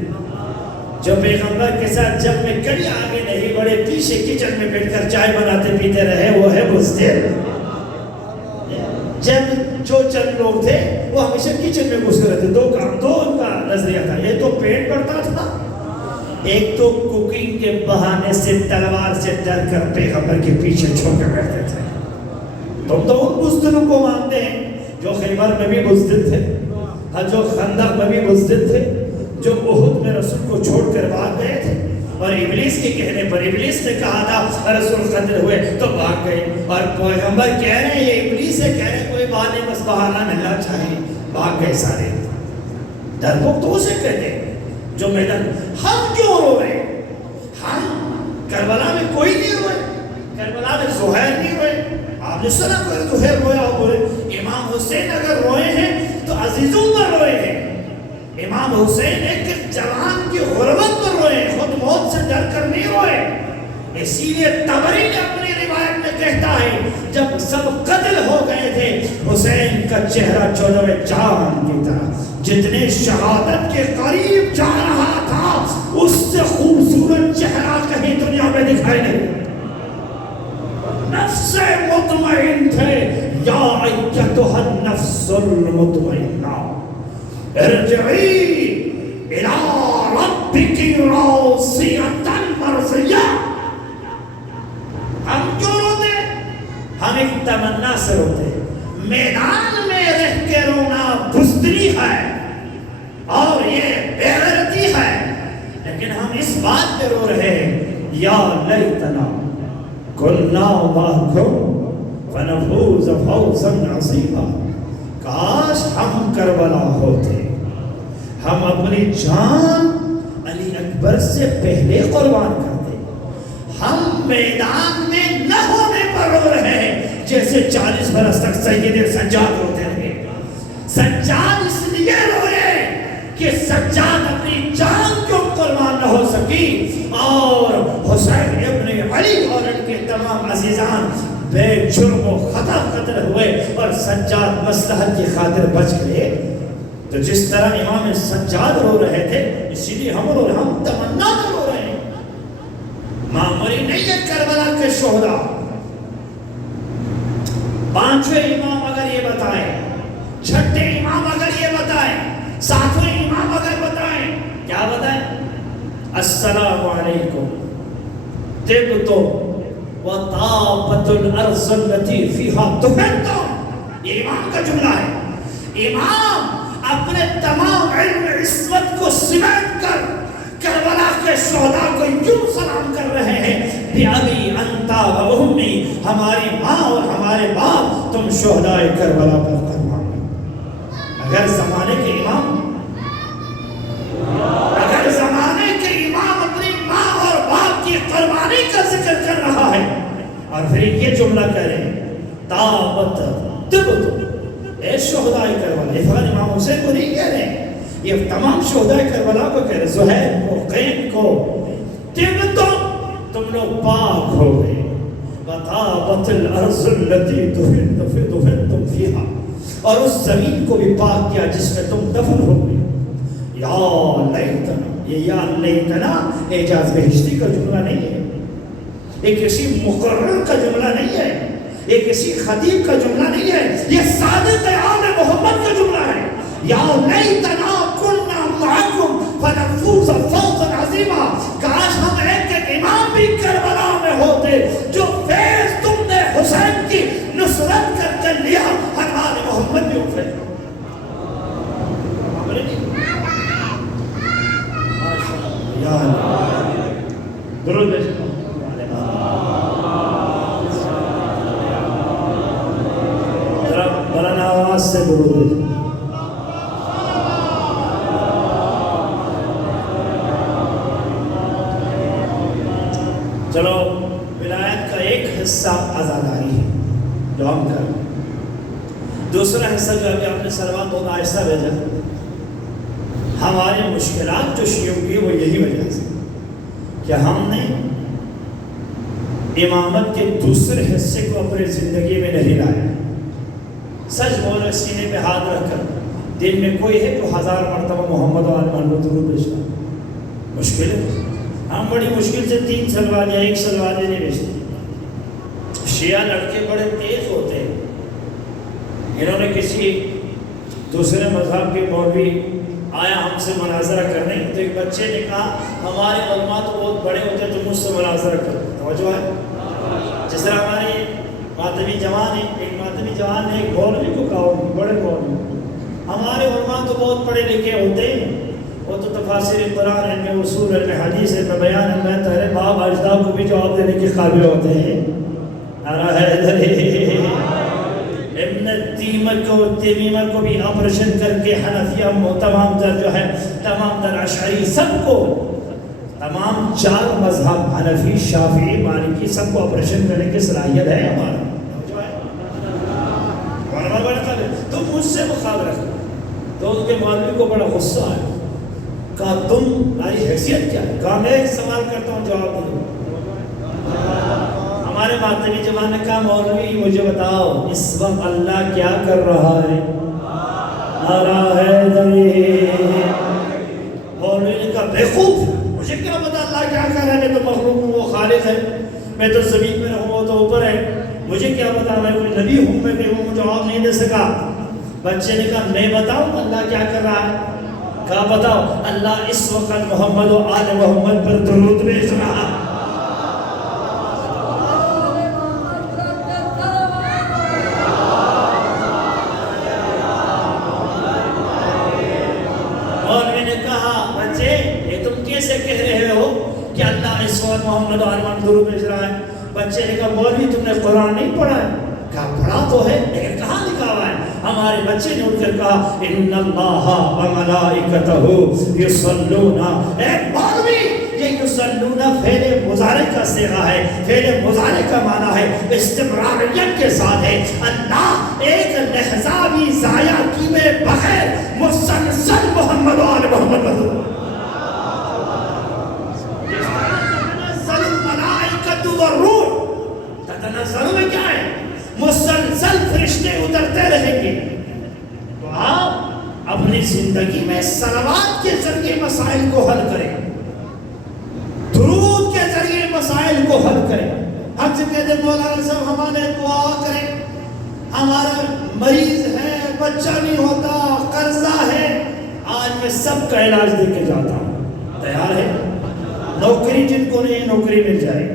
جو پیغمبر کے ساتھ جنگ میں کبھی آگے نہیں بڑھے، پیچھے کچن میں بیٹھ کر چائے بناتے پیتے رہے، وہ ہے بزدل۔ جب جو چند لوگ تھے وہ ہمیشہ کچن میں گھس رہے تھے، دو ان کا نظریہ تھا، ایک تو پیٹ بڑھتا تھا، ایک تو کوکنگ کے بہانے سے تلوار سے ڈر کر پیغمبر کے پیچھے چھوڑ کے بیٹھتے تھے۔ تم تو ان بزدلوں کو مانتے ہیں جو خیبر میں بھی بزدل تھے، جو خندق میں بھی بزدل تھے، جو احد میں رسول کو چھوڑ کر بھاگ گئے تھے، اور ابلیس کے کہنے پر ابلیس نے کہا تھا رسول قتل ہوئے تو بھاگ گئے، اور پیغمبر کہہ رہے ہیں یہ ابلیس ہے، کہہ رہے ہیں کوئی بہانے بس بہانہ ملنا چاہیے، بھاگ گئے سارے۔ ڈرپوک تو اسے کہتے ہیں جو میدان۔ ہم کیوں رو رہے ہیں؟ ہم کربلا میں کوئی نہیں روئے، کربلا میں زہیر نہیں روئے۔ آپ نے سنا کوئی زہیر رویا ہو؟ بولے امام حسین اگر روئے ہیں تو عزیزوں پر روئے ہیں۔ امام حسین ایک جوان کی غربت پر روئے، خود موت سے ڈر کر نہیں روئے۔ اسی لیے طبری نے اپنی روایت میں کہتا ہے جب سب قتل ہو گئے تھے، حسین کا چہرہ چودھویں چاند کی طرح جتنے شہادت کے قریب جا رہا تھا، اس سے خوبصورت چہرہ کہیں دنیا میں دکھائی نہیں۔ نفس مطمئن تھے، یا ایتھا النفس المطمئنہ ارجعی الی ربک راضیۃ مرضیہ۔ ہم کیوں روتے؟ ہم ایک تمنا سے روتے۔ میدان میں رہ کے رونا بزدلی ہے اور یہ بے غیرتی ہے، لیکن ہم اس بات پہ رو رہے ہیں یا لیتنا کنا معکم فنفوز فوزا عظیما۔ کاش ہم کربلا ہوتے، ہم اپنی جان علی اکبر سے پہلے قربان کرتے۔ ہم میدان میں نہ ہونے پر رو رہے ہیں جیسے 40 برس تک سید سجاد روتے رہے۔ سجاد اس لیے روئے کہ سجاد اپنی جان کیوں قربان نہ ہو سکی، اور حسین ابن علی اور ان کے تمام عزیزان بے جرم و خطا قتل ہوئے اور سجاد مصلحت کی خاطر بچ گئے۔ تو جس طرح امام سجاد رو رہے تھے، اسی لیے ہم رو رہے ہیں، ہم تمنا میں رو رہے ہیں۔ معمولی نہیں ہے کربلا کے شہداء۔ پانچویں امام اگر یہ بتائیں، چھٹے امام اگر یہ بتائیں، ساتویں امام اگر بتائیں، کیا بتائیں؟ السلام علیکم طبتم وطابت الارض التي فيها دفنتم۔ یہ امام کا جملہ ہے۔ امام اپنے تمام علم عصمت کو سمیٹ کر کربلا کے شہداء کو یوں سلام کر رہے ہیں، بِأَبِي أَنْتَ وَأُمِّي، ہماری ماں اور ہمارے باپ تم شہداء کربلا پر قربان۔ اگر زمانے کے امام اپنی ماں اور باپ کی قربانی کا ذکر کر رہا ہے اور پھر یہ جملہ کہہ رہے ہیں طابت طبتم، اے شہداء کربلا۔ یہ فقط امام حسین کو نہیں کہہ رہے، یہ تمام شہداء کربلا کو کہہ رہے، زہیر کو، قین کو، طبتم، تم لوگ پاک ہو گئے، وطابت الارض التي دفنتم فيها، اور اس زمین کو بھی پاک کیا جس میں تم دفن ہو گئے۔ یا لیتنا، یہ یا لیتنا اعجاز بہشتی کا جملہ نہیں ہے، یہ کسی مقرر کا جملہ نہیں ہے، یہ کسی خطیب کا جملہ نہیں ہے، یہ صادق آل محمد کا جملہ ہے۔ یا لیتنا کنا معکم فنفوز فوزا عظیما۔ کاش ہم ایک ایک امام بھی کربلا میں ہوتے، جو فیض تم نے حسین کی نصرت کر کے لیا، ہر آل محمد بھی اٹھے۔ درود بلند آواز سے درود۔ چلو ولایت کا ایک حصہ عزاداری ہے جو ہم کر، دوسرا حصہ جو ابھی آپ نے سلمان بہت آہستہ بھیجا، ہماری مشکلات جو شیعوں کی وہ یہی وجہ سے کہ ہم نے امامت کے دوسرے حصے کو اپنی زندگی میں نہیں لایا۔ سچ بولے، سینے پہ ہاتھ رکھ کر دن میں کوئی ہے تو 1000 مرتبہ محمد و آل محمد درود پیش کرے، مشکل ہے۔ ہم بڑی مشکل سے 3 سلوار یا 1 سلوار نہیں بیچتے. شیعہ لڑکے بڑے تیز ہوتے ہیں. انہوں نے کسی دوسرے مذہب کے مولوی آیا ہم سے مناظرہ کرنے، تو ایک بچے نے کہا ہمارے علماء تو بہت بڑے ہوتے ہیں، تم مجھ سے مناظرہ کرو. توجہ ہے؟ جس طرح ہمارے ماتمی جوان ہے، ایک ماتمی جوان نے ایک مولوی کو کہا، بڑے مولوی، ہمارے علماء تو بہت پڑھے لکھے ہوتے ہیں، وہ تو تفاسیر قرآن علم اصول علم حدیث علم بیان علم تحریر باب اجزاء کو بھی جواب دینے کے قابل ہوتے ہیں. ابن تیمیہ کو بھی آپریشن کر کے حنفیہ تمام تر جو ہے تمام تر اشعری سب کو، تمام 4 مذہب حنفی شافعی مالکی سب کو آپریشن کرنے کی صلاحیت ہے ہمارا. تم مجھ سے مقابلہ کرو. تو اس کے مولوی کو بڑا غصہ آیا، کہا تمہاری حیثیت کیا ہے؟ کہا میں ایک سوال کرتا ہوں جواب دو. ہمارے ماتمی جوان نے کہا مولوی مجھے بتاؤ اس وقت اللہ کیا کر رہا ہے؟ نعرہ حیدری. مولوی نے کہا بیوقوف، مجھے کیا پتا اللہ کیا کر رہا ہے؟ میں تو مخلوق ہوں، وہ خالق ہے. میں تو زمین میں رہوں، وہ تو اوپر ہے. مجھے کیا پتا، میں کوئی نبی ہوں، میں کہ وہ جواب نہیں دے سکا. بچے نے کہا میں بتاؤں اللہ کیا کر رہا ہے؟ کہا بتاؤ. اللہ اس وقت محمد و آل محمد پر درود بھیج رہا ہے. محمد عالمان درود بھیج رہا ہے. بچے نے کہا مولوی تم نے قرآن نہیں پڑھا ہے؟ کہا پڑھا تو ہے لیکن کہاں لکھا ہوا ہے؟ ہمارے بچے نے اٹھ کر کہا ان اللہ وملائکتہ یصلون. اے مولوی یہ یصلون فعل مضارع کا صیغہ ہے. فعل مضارع کا معنی ہے استمراریت کے ساتھ ہے. اللہ ایک لحظہ بھی ضائع کیے بغیر مسلسل محمد و آل محمد تتنزل میں کیا ہے؟ مسلسل فرشتے اترتے رہیں گے. تو آپ اپنی زندگی میں صلوات کے ذریعے مسائل کو حل کریں، درود کے ذریعے مسائل کو حل کریں. ہم سے کہتے ہیں مولانا صاحب ہمارے دعا کریں، ہمارا مریض ہے، بچہ نہیں ہوتا، قرضہ ہے. آج میں سب کا علاج دے کے جاتا ہوں. تیار ہے؟ نوکری جن کو نہیں نوکری مل جائے.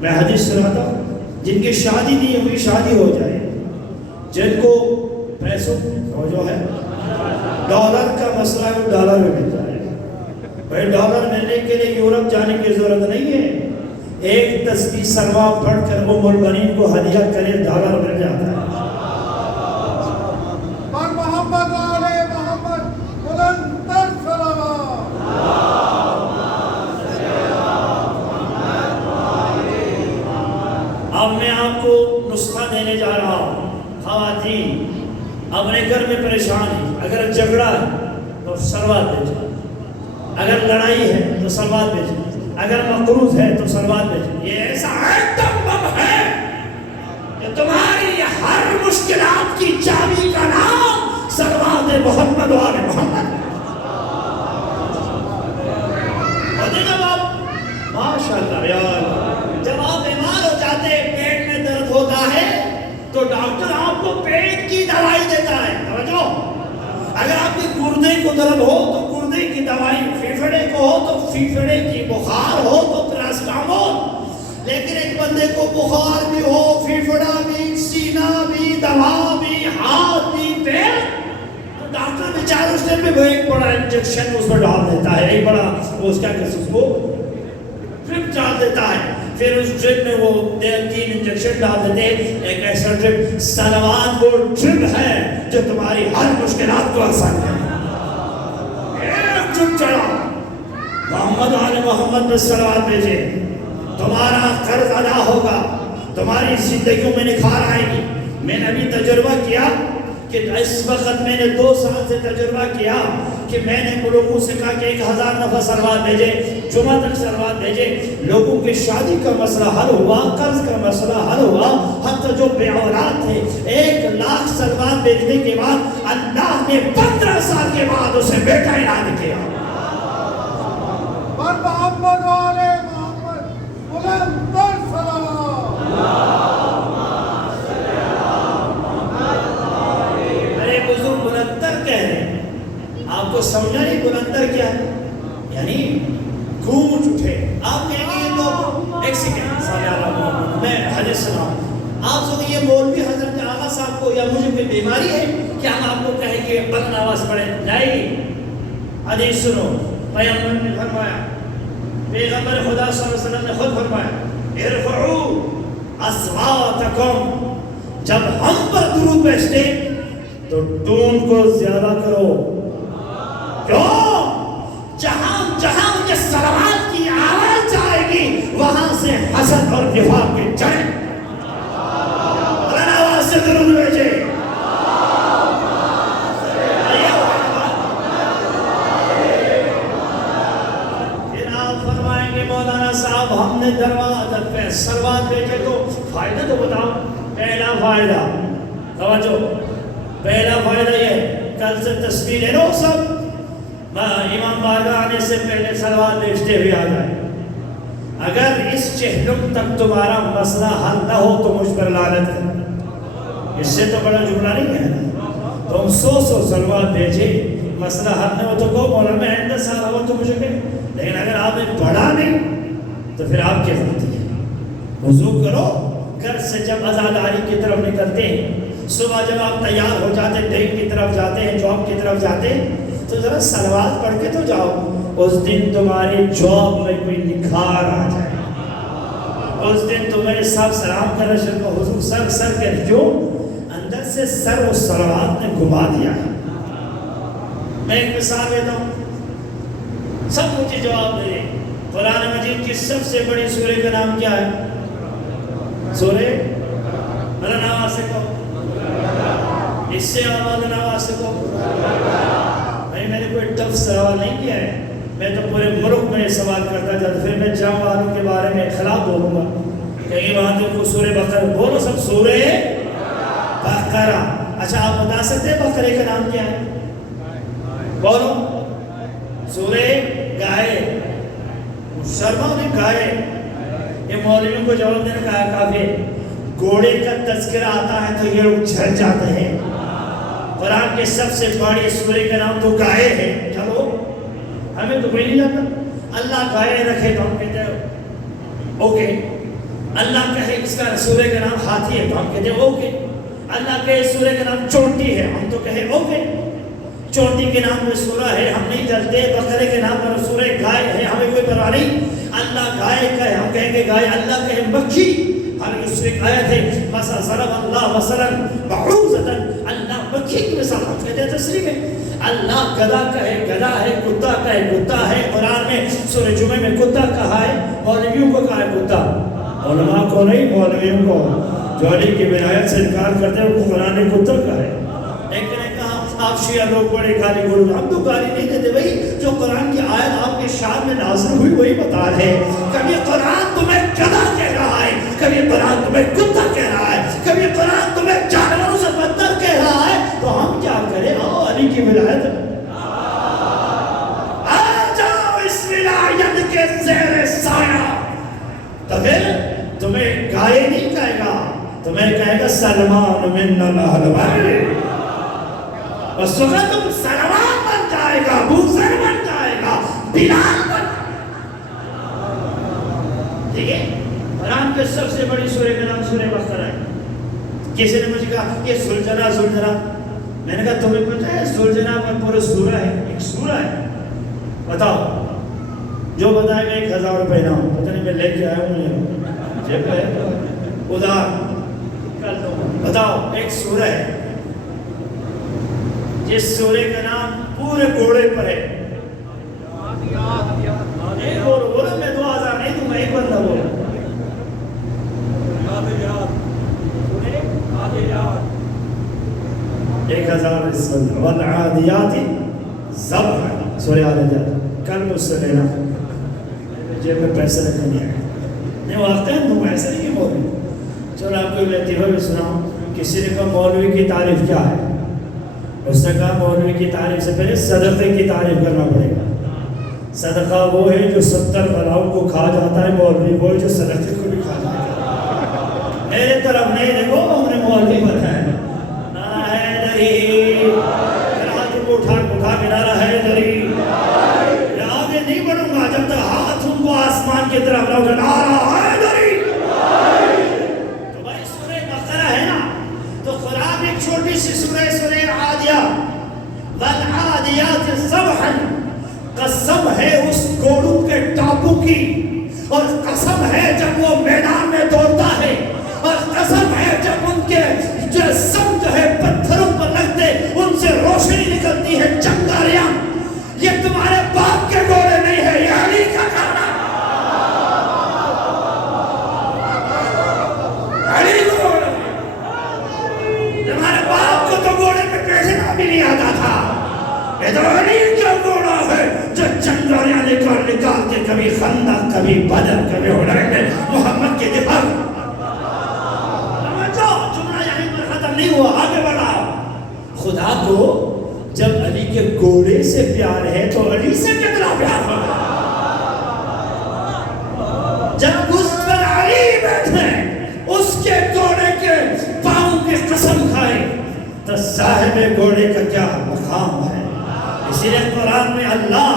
میں حدیث سناتا ہوں جن کی شادی نہیں ہوئی شادی ہو جائے، جن کو پیسوں جو ہے ڈالر کا مسئلہ ہے ڈالر میں مل جائے. بھائی ڈالر ملنے کے لیے یورپ جانے کی ضرورت نہیں ہے. ایک تسبیح سلوات پڑھ کر ام البنین کو ہدیہ کرے ڈالر مل جاتا ہے. محمد علیہ محمد بلندر صلوات. اب میں آپ کو نسخہ دینے جا رہا ہوں. خواتین اپنے گھر میں پریشان ہیں، اگر جھگڑا ہے تو سلوات بھیجیں، اگر لڑائی ہے تو سلوات بھیجیں، اگر مقروض ہے تو سلوات بھیجیں. یہ ایسا ایٹم بم ہے کہ تمہاری ہر مشکلات کی چابی کا نام سلوات محمد و آل محمد. اور جب آپ ماشاءاللہ یار جب آپ بیمار ہو جاتے ہیں، پیٹ میں درد ہوتا ہے تو ڈاکٹر آپ کو پیٹ کی دوائی دیتا ہے. توجہ، اگر آپ کے گردے کو درد ہو تو گردے کی دوائی، پھیپھڑے کو ہو تو پھیپھڑے کی، بخار ہو تو پیراسٹامول. لیکن ایک بندے کو بخار بھی ہو، پھیپھڑا بھی، سینہ بھی، دوا بھی، ہاتھ بھی، پیر، تو ڈاکٹر بیچارہ اس نے بھی وہ ایک بڑا انجیکشن اس پر ڈال دیتا ہے، ایک بڑا اس کیا کہتے ہیں اس کو ڈرپ ڈال دیتا ہے. پھر اس ڈرپ میں وہ 3 انجیکشن ڈال دیتے ہیں. ایک ایسا ڈرپ سلوات وہ ڈرپ ہے جو تمہاری ہر مشکلات کو آسان کرے. ایک ڈرپ چڑھاؤ، محمد آل محمد پر سلوات بھیجے، تمہارا قرض ادا ہوگا، تمہاری زندگیوں میں نکھار آئے گی. میں نے ابھی تجربہ کیا کہ اس وقت میں نے 2 سال سے تجربہ کیا کہ میں نے لوگوں سے کہا کہ 1000 نفر سلوات بھیجے، جمعہ تک سلوات بھیجے. لوگوں کی شادی کا مسئلہ حل ہوا، قرض کا مسئلہ حل ہوا. حتی جو بے اولاد تھے 1 لاکھ سلوات بھیجنے کے بعد اللہ نے 15 سال کے بعد اسے بیٹا عنایت کیا. اور محمد والے محمد بلند تر صلوات. ارے بزرگ بلندر کہہ رہے ہیں، آپ کو سمجھا نہیں بلندر کیا ہے؟ یعنی گونج اٹھے. آپ کہیں گے یہ تو ایک سیکنڈ صلی اللہ علیہ وسلم میں حدیث سناؤں. آپ سو یہ مولوی حضرت آغا صاحب کو یا مجھے کوئی بیماری ہے کہ ہم آپ کو کہیں کہ بلند آواز پڑھیں؟ جائے گی؟ حدیث سنو. پیغمبر نے فرمایا، پیغمبر خدا صلی اللہ علیہ وسلم نے خود فرمایا ارفعوا اصواتکم، جب ہم پر درود بھیجتے تو ٹون کو زیادہ کرو. کیوں؟ جہاں جہاں یہ صلوات کی آواز جائے گی وہاں سے حسد اور نفاق کے جڑیں. بلند آواز سے درود بھیجے. صاحب ہم نے دروازہ پہ سلوات بھیجے تو فائدہ تو بتاؤ. پہلا فائدہ توجہ، پہلا فائدہ یہ کل سے تسبیح لے لو سب، امام بارگاہ آنے سے پہلے سلوات بھیجتے ہوئے آ جائے. اگر اس چہلم تک تمہارا مسئلہ حل نہ ہو تو مجھ پر لعنت ہے. اس سے تو بڑا جملہ نہیں ہے. تم 100 سلوات بھیجے مسئلہ حل نہ ہو تو کو مولا میں آئندہ سال ہو تو مجھے کہ، لیکن اگر آپ نے پڑھا نہیں تو پھر آپ کیا غلطی ہے؟ وضو کرو. گھر سے جب عزاداری کی طرف نکلتے ہیں، صبح جب آپ تیار ہو جاتے ہیں، بینک کی طرف جاتے ہیں، جاب کی طرف جاتے ہیں، تو ذرا صلوات پڑھ کے تو جاؤ. اس دن تمہاری جاب میں کوئی نکھار آ جائے. اس دن تمہیں سب سلام کرنا شروع کرو، حضور سر کے جو اندر سے سر و صلوات نے گھما دیا ہے. میں ایک مثال دیتا ہوں، سب مجھے جواب دے. قرآن مجید کی سب سے بڑی سورہ کا نام کیا ہے؟ سورہ بلند آواز سے کہو. اس سے بلند آواز سے کہو. بھائی میں نے کوئی ٹف سوال نہیں کیا ہے، میں تو پورے ملک میں سوال کرتا تھا. پھر میں جام والوں کے بارے میں خلاف بولوں گا. کہیں وہاں کو سورہ بقرہ بولو، سب سورہ بقرہ. اچھا آپ بتا سکتے ہیں بقرے کا نام کیا ہے؟ بولو. سورہ گائے. شرما نے گائے. یہ مولویوں کو جواب دینے کا کافی. گھوڑے کا تذکرہ آتا ہے تو یہ لوگ جھل جاتے ہیں. قرآن کے سب سے بڑی سورہ کا نام تو گائے ہے. چلو ہمیں تو کوئی نہیں جانتا. اللہ گائے رکھے تو ہم کہتے ہیں اوکے. اللہ کہے اس کا سورہ کا نام ہاتھی ہے تو ہم کہتے ہیں اوکے. اللہ کہے سورہ کا نام چونٹی ہے ہم تو کہیں اوکے. چونٹی کے نام میں سورہ ہے ہم نہیں جلتے. بقرے کے نام پر سورہ گائے ہے ہمیں کوئی پرواہ نہیں. اللہ گائے کہے ہم کہیں گے گائے. اللہ کہے مکھی، ہر اس میں آیت ہے مثلا ضرب اللہ مثلا بعوضۃ، اللہ مکھی کی مثال ہم کہتے ہیں تصریح ہے. اللہ گدا کہے گدا ہے، کتا کہے کتا ہے. قرآن میں سورہ جمعہ میں کتا کہا ہے، مولویوں کو کہا ہے کتا. علماء کو نہیں، مولویوں کو جو علی کی ولایت سے انکار کرتے ہیں ان کو قرآن نے کتا کہا ہے. لیکن آپ شیعہ لوگ بڑے گالی گلوچ. ہم تو گالی نہیں دیتے بھائی، جو قرآن کی آیت آپ کے شان میں نازل ہوئی وہی بتا رہے ہیں. کبھی قرآن تمہیں گدھا کہہ رہا ہے، کبھی قرآن تمہیں کتا کہہ رہا ہے، کبھی قرآن تمہیں جانوروں سے بدتر کہہ رہا ہے. تو ہم کیا کریں؟ آؤ علی کی ولایت آ جاؤ اس ولایت کے زیر سایہ. تو پھر تمہیں گائے نہیں کہے گا، تمہیں کہے گا سلمان من اللہ. اس وقت تم سلمان بن جائے گا، بوزر بن جائے گا، بلال بن. ٹھیک ہے. قرآن کے سب سے بڑی سورہ کا نام سورہ بقرہ ہے. کسی نے مجھے کہا یہ زلجلہ زلجلہ. میں نے کہا تمہیں پتہ ہے زلجلہ پر پورا سورہ ہے، ایک سورہ ہے. بتاؤ جو بتائے گا 1000 روپے نام. پتہ نہیں میں لے کے آیا ہوں جیب ہے ادھار. بتاؤ ایک سورہ ہے جس سورے کا نام پورے گھوڑے پر ہے. ایک اور بولو، میں 2000 نہیں دوں گا، ایک بندہ بولو. 1000 اس بندہ. والعادیات ضبحا سورہ عادیات. کل مجھ سے لینا، جیب میں پیسے رکھنے نہیں آئے. نہیں واقعی تم ایسا نہیں کہ مولوی. چلو آپ کو لطیفہ بھی سناؤں. کسی نے کہا مولوی کی تعریف کیا ہے؟ اس نے کہا مولوی کی تعریف سے پہلے صدقے کی تعریف کرنا پڑے گا. صدقہ وہ ہے جو 70 بلاؤں کو کھا جاتا ہے، مولوی وہ ہے جو صدقے کو بھی کھا جاتا ہے۔ میرے طرف نہیں دیکھو، ہم نے مولوی بتایا نعرہ حیدری، ہاتھ کو اٹھا کے نعرہ حیدری۔ میں آگے نہیں بڑھوں گا جب تک ہاتھوں کو آسمان کی طرف لاؤ گے نعرہ حیدری۔ تو بھائی سورہ بقرہ ہے نا، تو قرآن ایک چھوٹی سی سورہ عادیہ، والعادیات ضبحا، قسم ہے اس گھوڑوں کے ٹاپو کی، اور قسم ہے جب وہ میدان میں دوڑتا ہے، اور قسم ہے جب ان کے جسم جو ہے پتھروں پر لگتے ان سے روشنی نکلتی ہے۔ چنگاریاں، یہ تمہارے باپ کے گھوڑے نہیں ہے، یہ علی کا کھانا، علی کا گھوڑا۔ تمہارے باپ کو تو گھوڑے پہ بیٹھنا بھی نہیں آتا تھا، یہ تو علی کا گھوڑا ہے جو چنگاریاں نکال کے کبھی خندق، کبھی بدر، کبھی حنین میں محمد کے دفاع۔ جملہ یہیں پر ختم نہیں ہوا، آگے بڑھا۔ خدا کو جب علی کے گھوڑے سے پیار ہے تو علی سے کتنا پیار ہوگا؟ جب اس پر علی بیٹھے، اس کے گھوڑے کے پاؤں کی قسم کھائے، تو صاحب گھوڑے کا کیا مقام ہے۔ اسی لیے قرآن میں اللہ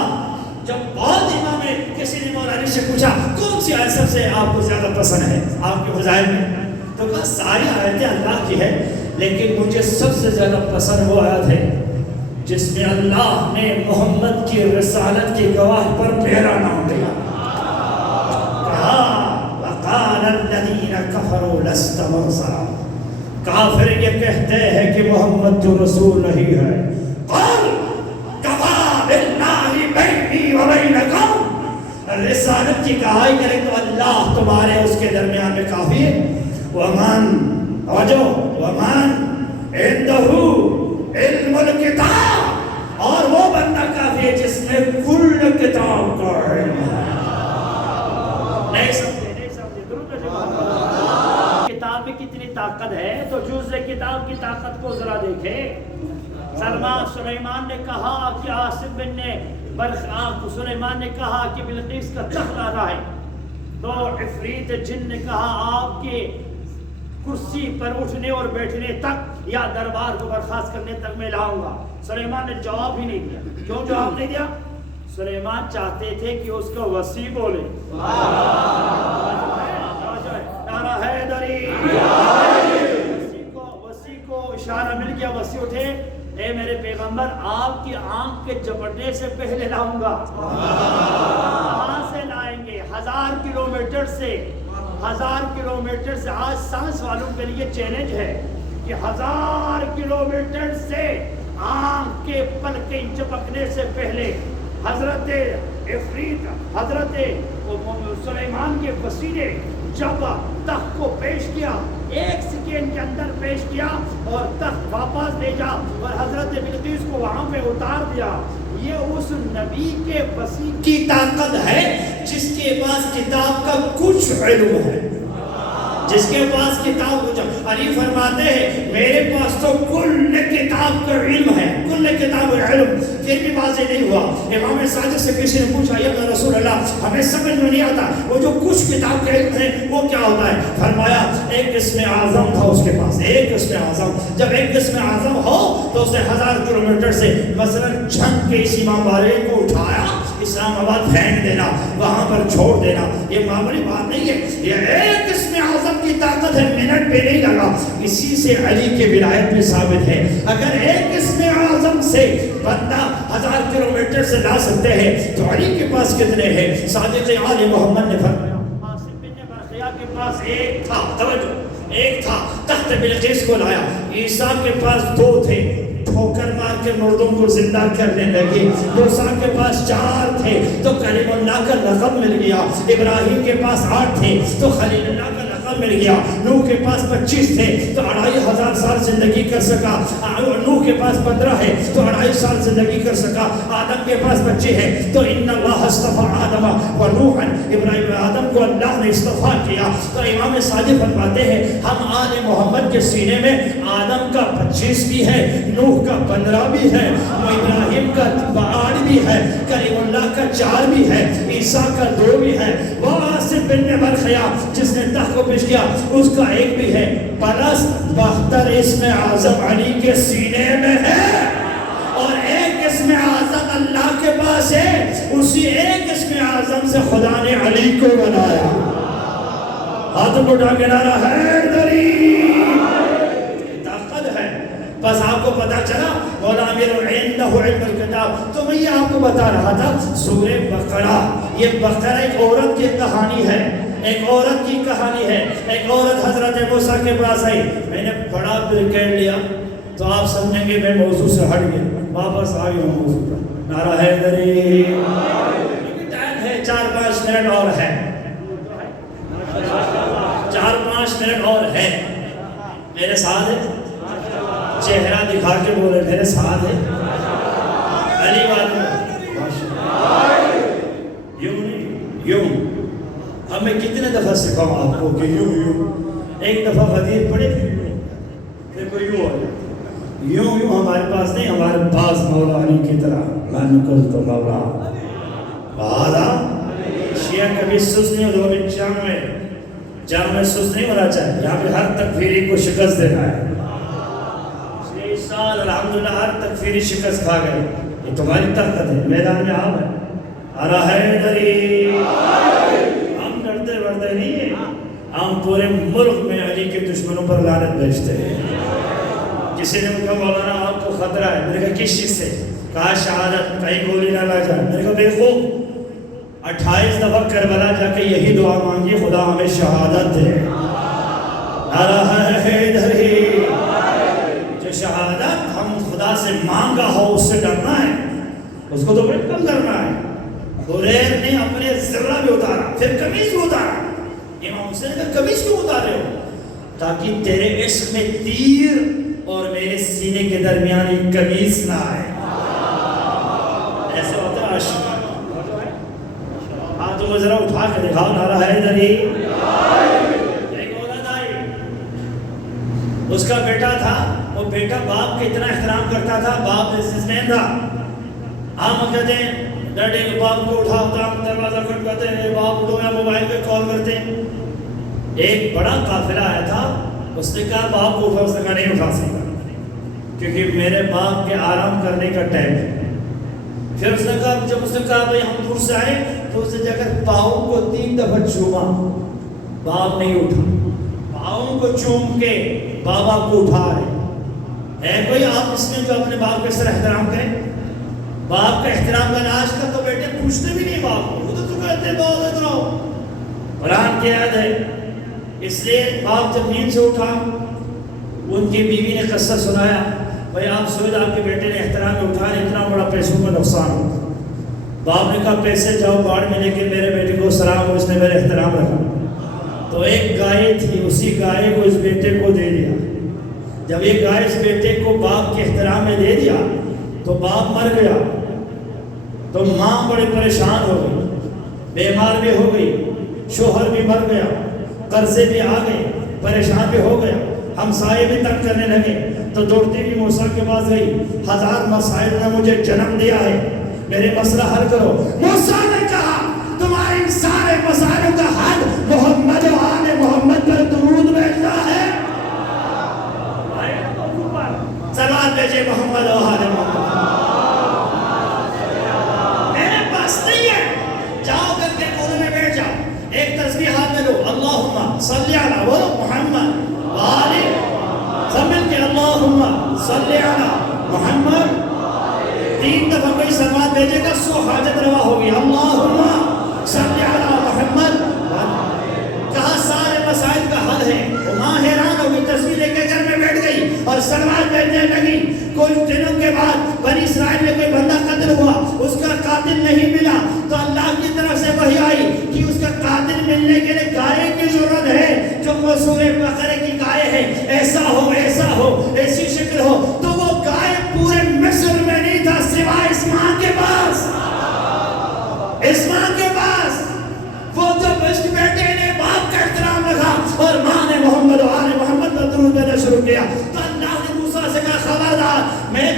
جب بہت امام میں کسی نے مولانا سے پوچھا کون سی آیت سب سے آپ کو زیادہ پسند ہے آپ کے فضائل میں، تو کہا ساری آیتیں اللہ کی ہے، لیکن مجھے سب سے زیادہ پسند وہ آیت ہے جس میں اللہ نے محمد کی رسالت کی گواہ پر میرا نام دیا۔ کہا وقال الذین کفروا لست مرسلا، کافر یہ کہتے ہیں کہ محمد تو رسول نہیں ہے۔ قال کفا باللہ بینی و بینکم، رسالت کی گواہی کرے تو اللہ تمہارے اس کے درمیان میں کافی ہے۔ ومن عندہ علم الکتاب، اور وہ بندہ کافی ہے جس میں کل کتاب کا علم ہے۔ نہیں سمجھے درود کتاب میں کتنی طاقت ہے، تو جز کتاب کی طاقت کو ذرا دیکھے۔ سلیمان نے کہا کہ عاصم بن نے سلیمان نے کہا کہ بلقیس کا تخت آنا ہے، تو عفریت جن نے کہا آپ کے کرسی پر اٹھنے اور بیٹھنے تک یا دربار کو برخاست کرنے تک میں لاؤں گا۔ سلیمان نے جواب ہی نہیں دیا۔ کیوں جواب نہیں دیا؟ سلیمان چاہتے تھے کہ اس کو وسیع بولے۔ نعرہ حیدری، وسیع کو اشارہ مل گیا، وسیع اٹھے، اے میرے پیغمبر آپ کی آنکھ کے جھپٹنے سے پہلے لاؤں گا۔ کہاں سے لائیں گے؟ 1000 کلومیٹر سے، 1000 کلومیٹر سے۔ آج سائنس والوں کے لیے چیلنج ہے کہ 1000 کلومیٹر سے آنکھ کے پلکیں جھپکنے سے پہلے حضرت عفریت، حضرت سلیمان کے وسیع نے جب تخت کو پیش کیا، 1 سیکنڈ کے اندر پیش کیا اور تخت واپس بھیجا اور حضرت بلقیس کو وہاں پہ اتار دیا۔ یہ اس نبی کے وسیع کی طاقت ہے جس کے پاس کتاب کا کچھ علم ہے، جس کے پاس کتاب کچھ۔ علی فرماتے ہیں میرے پاس تو کل کتاب کا علم ہے، کل کتاب کا علم، پھر بھی واضح نہیں ہوا۔ امام صادق سے کسی نے پوچھا یا رسول اللہ ہمیں سمجھ میں نہیں آتا وہ جو کچھ کتاب کا علم ہے وہ کیا ہوتا ہے؟ فرمایا ایک اسم اعظم تھا اس کے پاس، ایک اسم اعظم۔ جب ایک اسم اعظم ہو تو اس نے 1000 کلومیٹر سے مثلا جھنگ کے اس امام بارے کو اٹھایا، اسلام آباد پھینک دینا، وہاں پر چھوڑ دینا، یہ معمولی بات نہیں ہے۔ یہ ایک اسم اعظم کی طاقت ہے، منٹ پہ نہیں لگا۔ اسی سے علی کی ولایت میں ثابت ہے، اگر ایک اسم اعظم سے بندہ 1000 کلومیٹر سے لا سکتے ہیں تو علی کے پاس کتنے ہیں؟ صادق آل محمد نے فرمایا عاصم بن برقیہ کے پاس ایک تھا، توجہ، ایک تھا، تخت بلقیس کو لایا۔ عیسیٰ کے پاس 2 تھے، ٹھوکر مار کے مردوں کو زندہ کرنے لگے۔ موسیٰ کے پاس 4 تھے تو کلیم اللہ کا لقب مل گیا۔ ابراہیم کے پاس 8 تھے تو خلیل اللہ کا لقب مل گیا۔ نوح کے پاس 25 تھے تو 2500 سال زندگی کر سکا۔ نوح کے پاس 15 ہے تو 2.5 سال زندگی کر سکا۔ آدم کے پاس 25 ہے تو ان اللہ اصطفیٰ آدم و نوحا، ابراہیم آدم کو اللہ نے اصطفیٰ کیا۔ تو امام صادق فرماتے ہیں ہم آل محمد کے سینے میں آدم کا 25 بھی ہے، نوح کا 15 بھی ہے، وہ ابراہیم کا 8 بھی ہے، کریم اللہ کا 4 بھی ہے، عیسیٰ کا 2 بھی ہے، وہ آصف بن برخیا جس نے تخت کو پیش کیا اس کا 1 بھی ہے، پلس 72 اسم اعظم علی کے سینے میں ہے، اور ایک اسم اعظم اللہ کے پاس ہے، اسی ایک اسم اعظم سے خدا نے علی کو بنایا۔ ہاتھ اٹھا کے نعرہ حیدری، طاقت ہے۔ بس آپ کو پتا چلا مولا امیر عنده علم الکتاب، تو میں یہ آپ کو بتا رہا تھا سورہ بقرہ، یہ بقرہ ایک عورت کی کہانی ہے، ایک عورت کی کہانی ہے۔ ایک عورت حضرت موسیٰ کے پاس آئی، میں نے بڑا بریکیٹ لیا تو آپ سمجھیں گے میں موضوع سے ہٹ گیا، واپس آ گیا موضوع پر۔ نعرہ حیدری، ٹائم ہے 4-5 منٹ اور ہے، 4-5 منٹ اور ہے، میرے ساتھ ہے، چہرہ دکھا کے بولے میرے ساتھ ہے، علی والے یوں نہیں یوں۔ اب میں کتنے دفعہ سکھاؤں آپ کو کہ یوں یوں، ایک دفعہ حدیث پڑھے دیکھو یوں ہے، یوں یوں ہمارے پاس نہیں، ہمارے پاس مولا علی کی طرح من قلت مولا وعلا۔ شیعہ کبھی سست نہیں ہو، جام میں سست نہیں ہونا چاہیے، یہاں پہ ہر تکفیری کو شکست دینا ہے۔ اس سال الحمدللہ ہر تکفیری شکست کھا گئے، یہ تمہاری طاقت ہے، میدان میں آپ ہے۔ نعرہ حیدری، ہم ڈرتے ورتے نہیں ہیں، ہم پورے ملک میں علی کے دشمنوں پر لعنت بھیجتے ہیں۔ کسی نے کہا مولانا آپ کو خطرہ ہے، میں نے کہا کس چیز سے؟ کہا شہادت، کہیں گولی نہ لگ جائے۔ میں نے کہا بیوقوف، 28 دفعہ کربلا جا کے یہی دعا مانگی خدا ہمیں شہادت دے۔ نعرہ حیدری، جو شہادت ہم خدا سے مانگا ہو اس سے ڈرنا ہے، اس کو تو بڑے کم کرنا ہے۔ حریر نے اپنے ذرہ بھی اتارا، پھر قمیص بھی اتارا۔ امام حسین نے کہا قمیص کیوں اتارے ہو؟ تاکہ تیرے عشق میں تیر اور میرے سینے کے درمیان ایک قمیص نہ آئے۔ ایسے ہوتا ہے عشق۔ ہاں تمہیں ذرا اٹھا کے دکھاؤ نعرہ حیدری۔ ایک عورت آئی، اس کا بیٹا تھا، وہ بیٹا باپ کا اتنا احترام کرتا تھا، باپ بزنس مین تھا۔ ہم کہتے ہیں ڈیڈی کے باپ کو اٹھاتا، دروازہ کھٹکاتے ہیں، باپ اٹھو یا موبائل پہ کال کرتے ہیں۔ ایک بڑا قافلہ آیا تھا، اس نے کہا باپ کو اٹھا، اس نے کہا نہیں اٹھا سکتا کیونکہ میرے باپ کے آرام کرنے کا ٹائم ہے۔ پھر اس نے کہا، جب اس نے کہا بھائی ہم دور سے آئے، تو اس نے جا کر پاؤں کو 3 دفعہ چوما، باپ نہیں اٹھا۔ پاؤں کو چوم کے بابا کو اٹھا رہے ہے کوئی آپ اس میں جو اپنے باپ کا اس طرح احترام کریں؟ باپ کا احترام کا آج کل تو بیٹے پوچھتے بھی نہیں باپ کو، وہ تو کہتے ہیں باپ ادھر آؤ۔ قرآن کی آیت ہے، اس لیے باپ جب نیند سے اٹھا، ان کی بیوی نے قصہ سنایا، بھائی آپ سوچ آپ کے بیٹے نے احترام میں اٹھایا، اتنا بڑا پیسوں کا نقصان ہوتا۔ باپ نے کہا پیسے جاؤ باڑ میں، لیکن میرے بیٹے کو سلام ہو، اس نے میرے احترام رکھا۔ تو ایک گائے تھی، اسی گائے کو اس بیٹے کو دے دیا۔ جب یہ گائے اس بیٹے کو باپ کے احترام میں دے دیا تو باپ مر گیا، تو ماں بڑی پریشان ہو گئی، بیمار بھی ہو گئی، شوہر بھی مر گیا، قرضے بھی آ گئے، پریشان بھی ہو گیا، ہمسائے بھی تنگ کرنے لگے۔ تو دوڑتی بھی موسیٰ کے پاس گئی، 1000 مسائل نے مجھے جنم دیا ہے، میرے مسئلہ حل کرو۔ موسیٰ نے کہا تمہارے ان سارے مسائلوں کا حل محمد و آل محمد پر درود بھیجنا ہے۔ صلوات بھیجے محمد و آل محمد۔ میرے پاس نہیں ہے، جاؤ کر کے کونے میں بیٹھ جاؤ، ایک تسبیح ہاتھ میں لو، اللہم صلی علی محمد و آل سمجھ کے اللہم صلی علی محمد 3 دفعہ کوئی صلوات بھیجے گا 100 حاجت روا ہوگی۔ اللہم صلی علی محمد، کہا سارے مسائل کا حل ہے۔ وہ ماں حیران ہوگی، تصویر لے کے گھر میں بیٹھ گئی اور صلوات بھیجنے لگی۔ کچھ دنوں کے بعد بنی اسرائیل میں کوئی بندہ قتل ہوا، اس کا قاتل نہیں ملا، تو اللہ کی طرف سے وحی آئی کہ اس کا قاتل ملنے کے لیے گائے کی ضرورت ہے، جو سورہ بقرہ کی گائے ہے، ایسا ہو ایسی شکل ہو۔ تو وہ گائے پورے مصر میں نہیں تھا سوائے اس ماں کے پاس، اس ماں کے پاس۔ وہ جب اس بیٹے نے باپ کا احترام رکھا اور ماں نے محمد و آل محمد پر درود بھیجنا شروع کیا، تو اللہ نے موسیٰ سے کہا خبردار، میں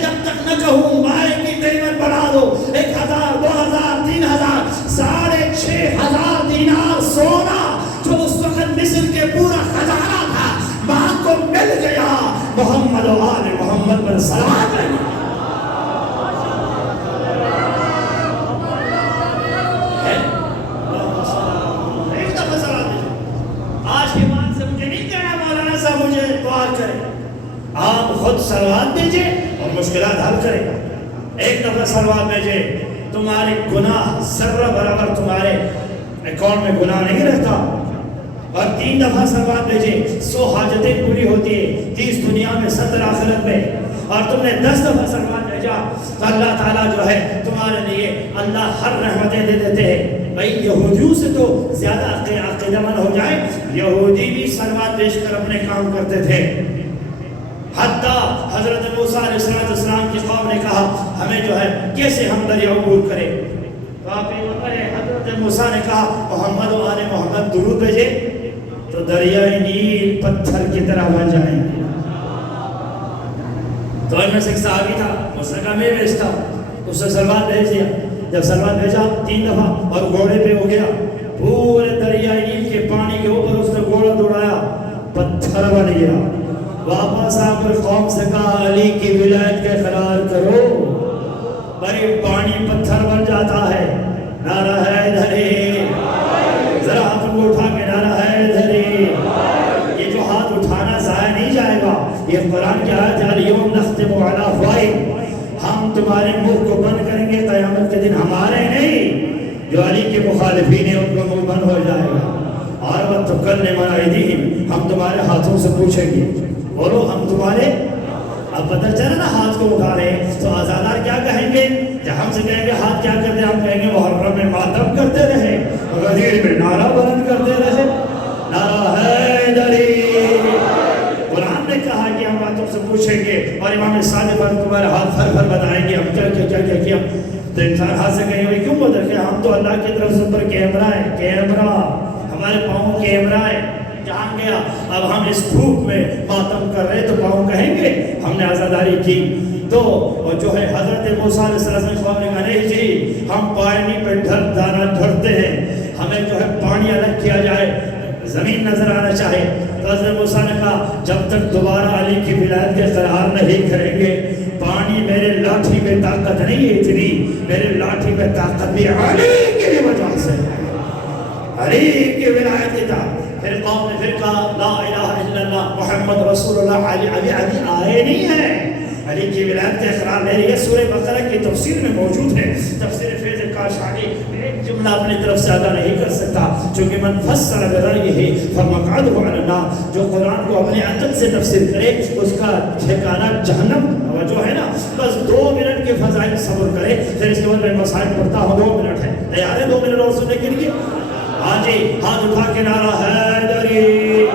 محمد پر صلوات رہے. ایک دفعہ صلوات بھیجو. آج کے بعد سے مجھے نہیں کہنا مولانا صاحب مجھے دعا کرے. آپ خود صلوات بھیجے اور مشکلات حل کرے گا. ایک دفعہ صلوات بھیجے, تمہارے گناہ ذرہ برابر تمہارے اکاؤنٹ میں گناہ نہیں رہتا. اور 3 دفعہ صلوات بھیجے, 100 حاجتیں پوری ہوتی ہے, 30 دنیا میں 70 آخرت میں. اور تم نے 10 دفعہ صلوات بھیجا تو اللہ تعالیٰ جو ہے تمہارے لیے اللہ ہر رحمتیں دے دیتے ہیں. بھائی یہودیوں سے تو زیادہ عقیدہ مند ہو جائے, یہودی بھی صلوات بھیج کر اپنے کام کرتے تھے. حتیٰ حضرت موسیٰ علیہ السلام کی قوم نے کہا ہمیں جو ہے کیسے ہم دریا عبور کریں. تو آپ حضرت موسیٰ نے کہا محمد و آل محمد درود بھیجے تو دریائے نیل پتھر کی طرح بن جائیں. تو ان میں سے ایک صحابی تھا, اس نے کہا میں بھیجتا ہوں. اس نے صلوات بھیج دیا. جب صلوات بھیجا 3 دفعہ اور گھوڑے پہ ہو گیا, پورے دریائے نیل کے پانی کے اوپر اس نے گھوڑا دوڑایا, پتھر بن گیا. واپس آ کر قوم سے کہا علی کی ولایت کا اقرار کرو. بھائی پانی پتھر بن جاتا ہے. نعرہ حیدری, ذرا ہاتھ کو اٹھا کے نعرہ حیدری. یہ جو ہاتھ اٹھانا ضائع نہیں جائے گا. یہ قرآن کی آیت ہے الیوم نختم علی افواہہم, ہم تمہارے منہ کو بند کریں گے قیامت کے دن, ہمارے نہیں جو علی کے مخالفین ہیں ان کا منہ بند ہو جائے گا. اور وتکلم ایدیہم, ہم تمہارے ہاتھوں سے پوچھیں گے. بولو ہم تمہارے, اب پتہ چلا نا ہاتھ کو اٹھا رہے ہیں تو آزادار کیا کہیں گے؟ جب ہم سے کہیں گے ہاتھ کیا کرتے, ہم کہیں گے محرم میں ماتم کرتے رہے, غدیر میں نعرہ بلند کرتے رہے, نعرہ حیدری. قرآن نے کہا کہ ہم ہاتھوں سے پوچھیں گے اور امام صادق پر تمہارے ہاتھ پھر پھر بتائیں گے ہم کیا کیا. تو انسان ہاتھ سے کہیں گے کیوں بدل گیا, ہم تو اللہ کی طرف سے پر کیمرہ ہے, کیمرہ ہمارے پاؤں کیمرہ ہے, جان گیا. اب ہم اس دھوپ میں ماتم کر رہے تو پاؤں کہیں گے ہم نے عزاداری کی. تو جو ہے حضرت موسیٰ علیہ السلام نے کہا نہیں جی ہم پانی پہ دانا ڈھرتے ہیں, ہمیں جو ہے پانی الگ کیا جائے, زمین نظر آنا چاہے. تو حضرت موسیٰ نے کہا جب تک دوبارہ علی کی ولایت کے اقرار نہیں کریں گے, پانی میرے لاٹھی میں طاقت نہیں ہے اتنی, میرے لاٹھی میں طاقت بھی علی کی وجہ سے, علی کی ولایت کی طاقت. پھر قوم نے پھر کہا لا الہ الا اللہ محمد رسول اللہ. علی آئے نہیں ہیں, علی کی ولایت کا اقرار لے رہی ہے. سورہ بقرہ کی تفسیر میں موجود ہے, تفسیر فیض کاشانی. ایک جملہ اپنی طرف سے ادا نہیں کر سکتا چونکہ من فسر برأیہ فمقعدہ علی النار, جو قرآن کو اپنے عقل سے تفسیر کرے اس کا ٹھکانہ جہنم. جو ہے نا بس 2 منٹ کے فضائل صبر کرے, پھر اس کے بعد میں مسائل پڑھتا ہوں. 2 منٹ ہے, تیار ہے 2 منٹ اور سننے کے لیے؟ ہاں جی, ہاتھ اٹھا کے نعرہ حیدری.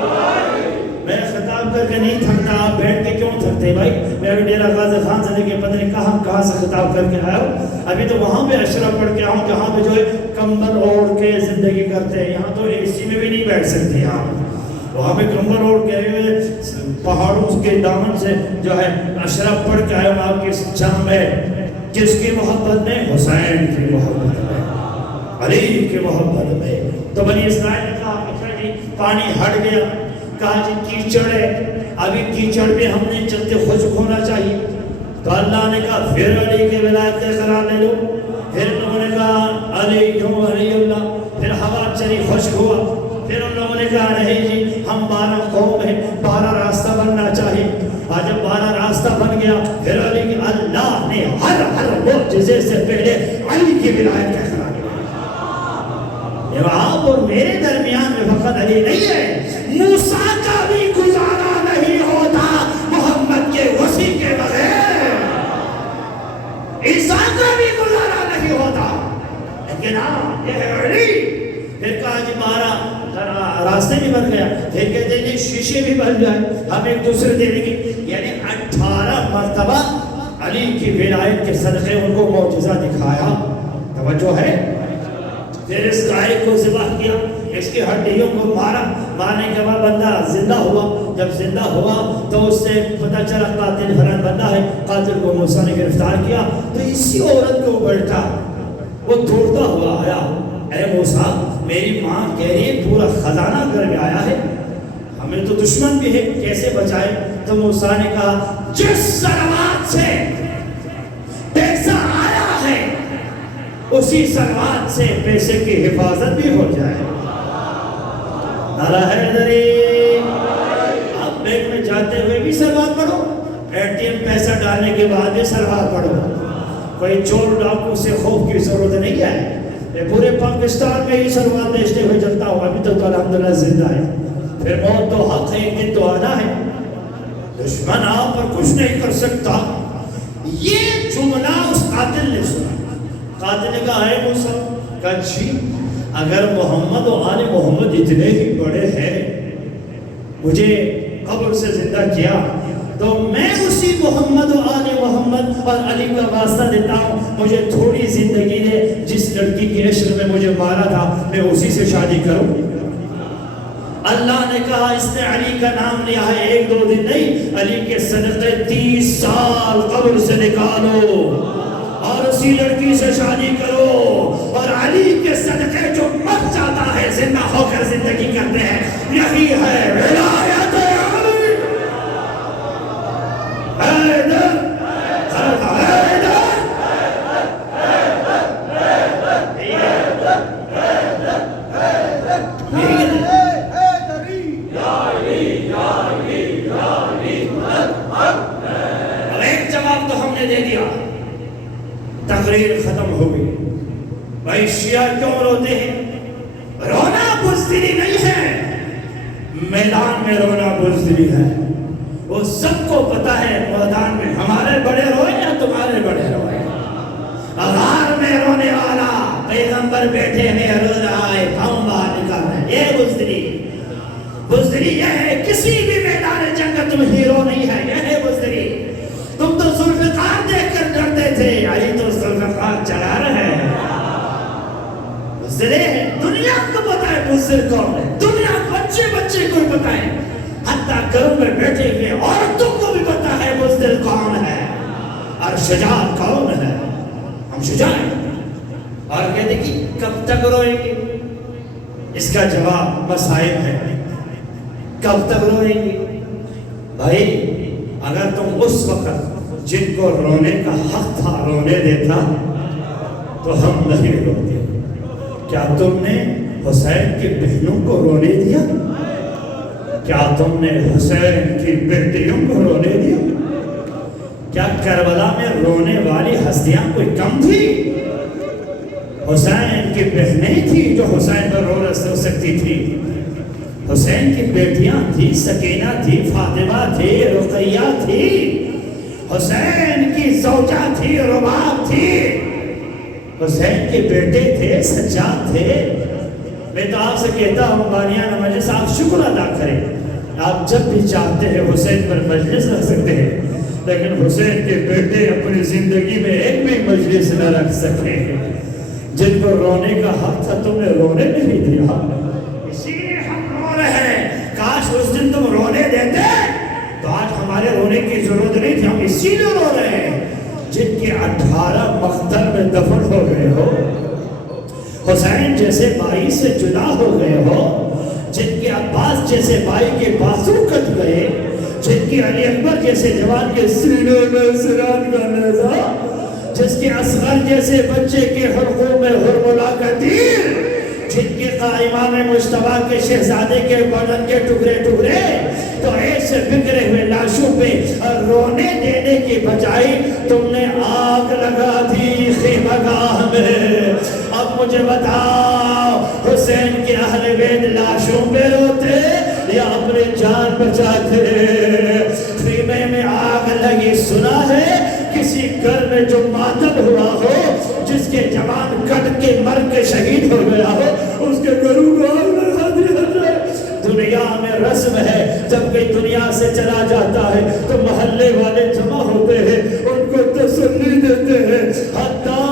میں خطاب کر کے نہیں تھکتا, آپ بیٹھ کے کیوں تھکتے بھائی؟ میں ابھی ڈیرہ غازی خان سے لے کے پتہ نہیں کہاں سے خطاب کر کے آیا ہوں. ابھی تو وہاں پہ اشرف پڑھ کے آؤں جہاں پہ جو ہے کمبل اوڑھ کے زندگی کرتے ہیں. یہاں تو اے سی میں بھی نہیں بیٹھ سکتے آپ, وہاں پہ کمبل اوڑھ کے ہوئے پہاڑوں کے دامن سے جو ہے اشرف پڑھ کے آیا ہوں آپ کی جام میں. جس کی محبت میں, حسین کی محبت میں, علی کی محبت میں. تو بنی اسرائیل نے کہا اچھا جی پانی ہٹ گیا. کہا جی کیچڑ ہے, ابھی کیچڑ پہ ہم نے چلتے خشک ہونا چاہیے. تو اللہ نے کہا پھر علی کے ولایت کا اقرار لے لو. پھر انہوں نے کہا علی کیوں علی اللہ. پھر ہوا چلی خشک ہوا. پھر ان لوگوں نے کہا نہیں جی ہم 12 قوم ہیں, 12 راستہ بننا چاہیے. اور جب 12 راستہ بن گیا پھر علی کی, اللہ نے ہر معجزے سے پہلے علی کی ولایت کا اقرار لیا. آپ اور میرے درمیان میں فقط علی نہیں ہے, موسیٰ کا بھی گزارا نہیں ہوتا محمد کے وصی کے بغیر, عیسیٰ کا بھی گزارا نہیں ہوتا. لیکن یہ ہے علی. پھر کہا جی 12 راستے بھی بن گیا. پھر کہتے ہیں شیشے بھی بن جائے, ہم ایک دوسرے دے دیں گے. یعنی 18 مرتبہ علی کی ولایت کے صدقے ان کو معجزہ دکھایا. توجہ ہے. پھر اس گائے کو ذبح کیا, اس کی ہڈیوں کو مارا. مارنے کے بعد بندہ زندہ ہوا. جب زندہ ہوا تو اس سے پتہ چلا قاتل فلان بندہ ہے. قاتل کو موسیٰ نے گرفتار کیا. تو اسی عورت کو بیٹھا, وہ دوڑتا ہوا آیا, اے موسیٰ میری ماں کہہ رہی ہے پورا خزانہ گھر میں آیا ہے, ہمیں تو دشمن بھی ہے، کیسے بچائے؟ تو موسیٰ نے کہا جس سلوات سے پیسہ آیا ہے اسی سلوات سے پیسے کی حفاظت بھی ہو جائے۔ نعرہ حیدری۔ آپ بینک میں جاتے ہوئے بھی سلوات پڑھو، اے ٹی ایم پیسہ ڈالنے کے بعد بھی سلوات پڑھو، کوئی چور ڈاکو سے خوف کی ضرورت نہیں ہے۔ میں پورے پاکستان میں ہی سلوات بیچتے ہوئے چلتا ہوں، ابھی تو الحمدللہ زندہ ہے، پھر موت تو حق ہے، ایک دن تو آنا ہے، دشمن آپ پر کچھ نہیں کر سکتا۔ یہ جملہ اس قاتل نے سنا، قاتل نے کہا ہے موسیٰ، کہا جی اگر محمد و آل محمد اتنے ہی بڑے ہیں، مجھے قبر سے زندہ کیا، تو میں اسی محمد و آل محمد اور علی کا واسطہ دیتا ہوں، مجھے تھوڑی زندگی دے، جس لڑکی کے عشق میں مجھے مارا تھا میں اسی سے شادی کروں۔ اللہ نے کہا اس نے علی کا نام لیا ہے، ایک دو دن نہیں، علی کے صدقے 30 سال قبر سے نکالو اور اسی لڑکی سے شادی کرو، اور علی کے صدقے جو مر جاتا ہے زندہ ہو کر زندگی کرتے ہیں، یہی ہے ولایت علی۔ حیدر حیدر دے دیا، تقریر ختم ہو گئی۔ بھائی شیعہ کیوں روتے ہیں؟ رونا بزدلی نہیں ہے، میدان میں رونا بزدلی ہے۔ وہ سب کو پتا ہے میدان میں ہمارے بڑے روئے یا تمہارے بڑے روئے، غار میں رونے والا پیغمبر بیٹھے میں رو رہا ہے، پاؤں باہر نکال رہا ہے، یہ بزدلی۔ بزدلی یہ ہے کسی بھی میدان جنگ تم ہیرو نہیں ہے، یہ ہے بزدلی۔ تم تو ذوالفقار دیکھ کر ڈرتے تھے، علی تو ذوالفقار چلا رہے ہیں۔ بزدل ہے، دنیا کو پتا ہے بزدل کون ہے، دنیا بچے بچے کو پتا ہے، حتیٰ گھروں میں بیٹھے ہوئے عورتوں کو بھی پتا ہے بزدل کون ہے اور شجاع کون ہے۔ ہم شجاع ہیں، اور کہتے کہ کب تک روئیں گے؟ اس کا جواب مصائب ہے، کب تک روئیں گے؟ بھائی اگر تم اس وقت جن کو رونے کا حق تھا رونے دیتا تو ہم نہیں روتے۔ کیا تم نے حسین کی بہنوں کو رونے دیا؟ کیا تم نے حسین کی بیٹیوں کو رونے دیا؟ کیا کربلا میں رونے والی ہستیاں کوئی کم تھی؟ حسین کی بہنیں تھی جو حسین پر رو سکتی تھی، حسین کی بیٹیاں تھی، سکینہ تھی، فاطمہ تھی، رقیہ تھی، حسین کی زوجہ تھی، رباب تھی، حسین کے بیٹے تھے، سجاد تھے۔ میں تو آپ سے کہتا ہوں بانیان مجلس آپ شکر ادا کریں، آپ جب بھی چاہتے ہیں حسین پر مجلس رکھ سکتے ہیں، لیکن حسین کے بیٹے اپنی زندگی میں ایک بھی مجلس نہ رکھ سکے۔ جن کو رونے کا حق تھا تم نے رونے نہیں دیا، اسی لیے ہم رو رہے ہیں۔ کاش اس دن تم رونے دیتے تو آج ہمارے رونے کی ضرورت نہیں تھی، ہم اسی لیے رو رہے ہیں۔ جن کے 18 مقتل میں دفن ہو گئے ہو، حسین جیسے بھائی سے جدا ہو گئے ہو، جن کے عباس جیسے بھائی کے بازو کٹ گئے، جن کے علی اکبر جیسے جوان کے سینے میں سران کا نیزہ، جس کے اصغر جیسے بچے کے حلقوں میں ہرملا کا تیر، جن کے امام مجتبیٰ کے شہزادے کے بدن کے ٹکڑے ٹکڑے، تو ایسے بکھرے ہوئے لاشوں پہ رونے دینے کی بجائے تم نے آگ لگا دی خیمہ گاہ میں۔ اب مجھے بتاؤ حسین کے اہل بیت لاشوں پہ روتے یا اپنے جان بچاتے؟ خیمے میں آگ لگی، سنا ہے کسی گھر میں جو ماتم ہوا ہو، جس کے جوان کٹ کے مر کے شہید ہو گیا ہو، اس کے گھروں کو آگ لگا دیا جائے۔ دنیا میں رسم ہے، جب کوئی دنیا سے چلا جاتا ہے تو محلے والے جمع ہوتے ہیں، ان کو تسلی دیتے ہیں۔ حتیٰ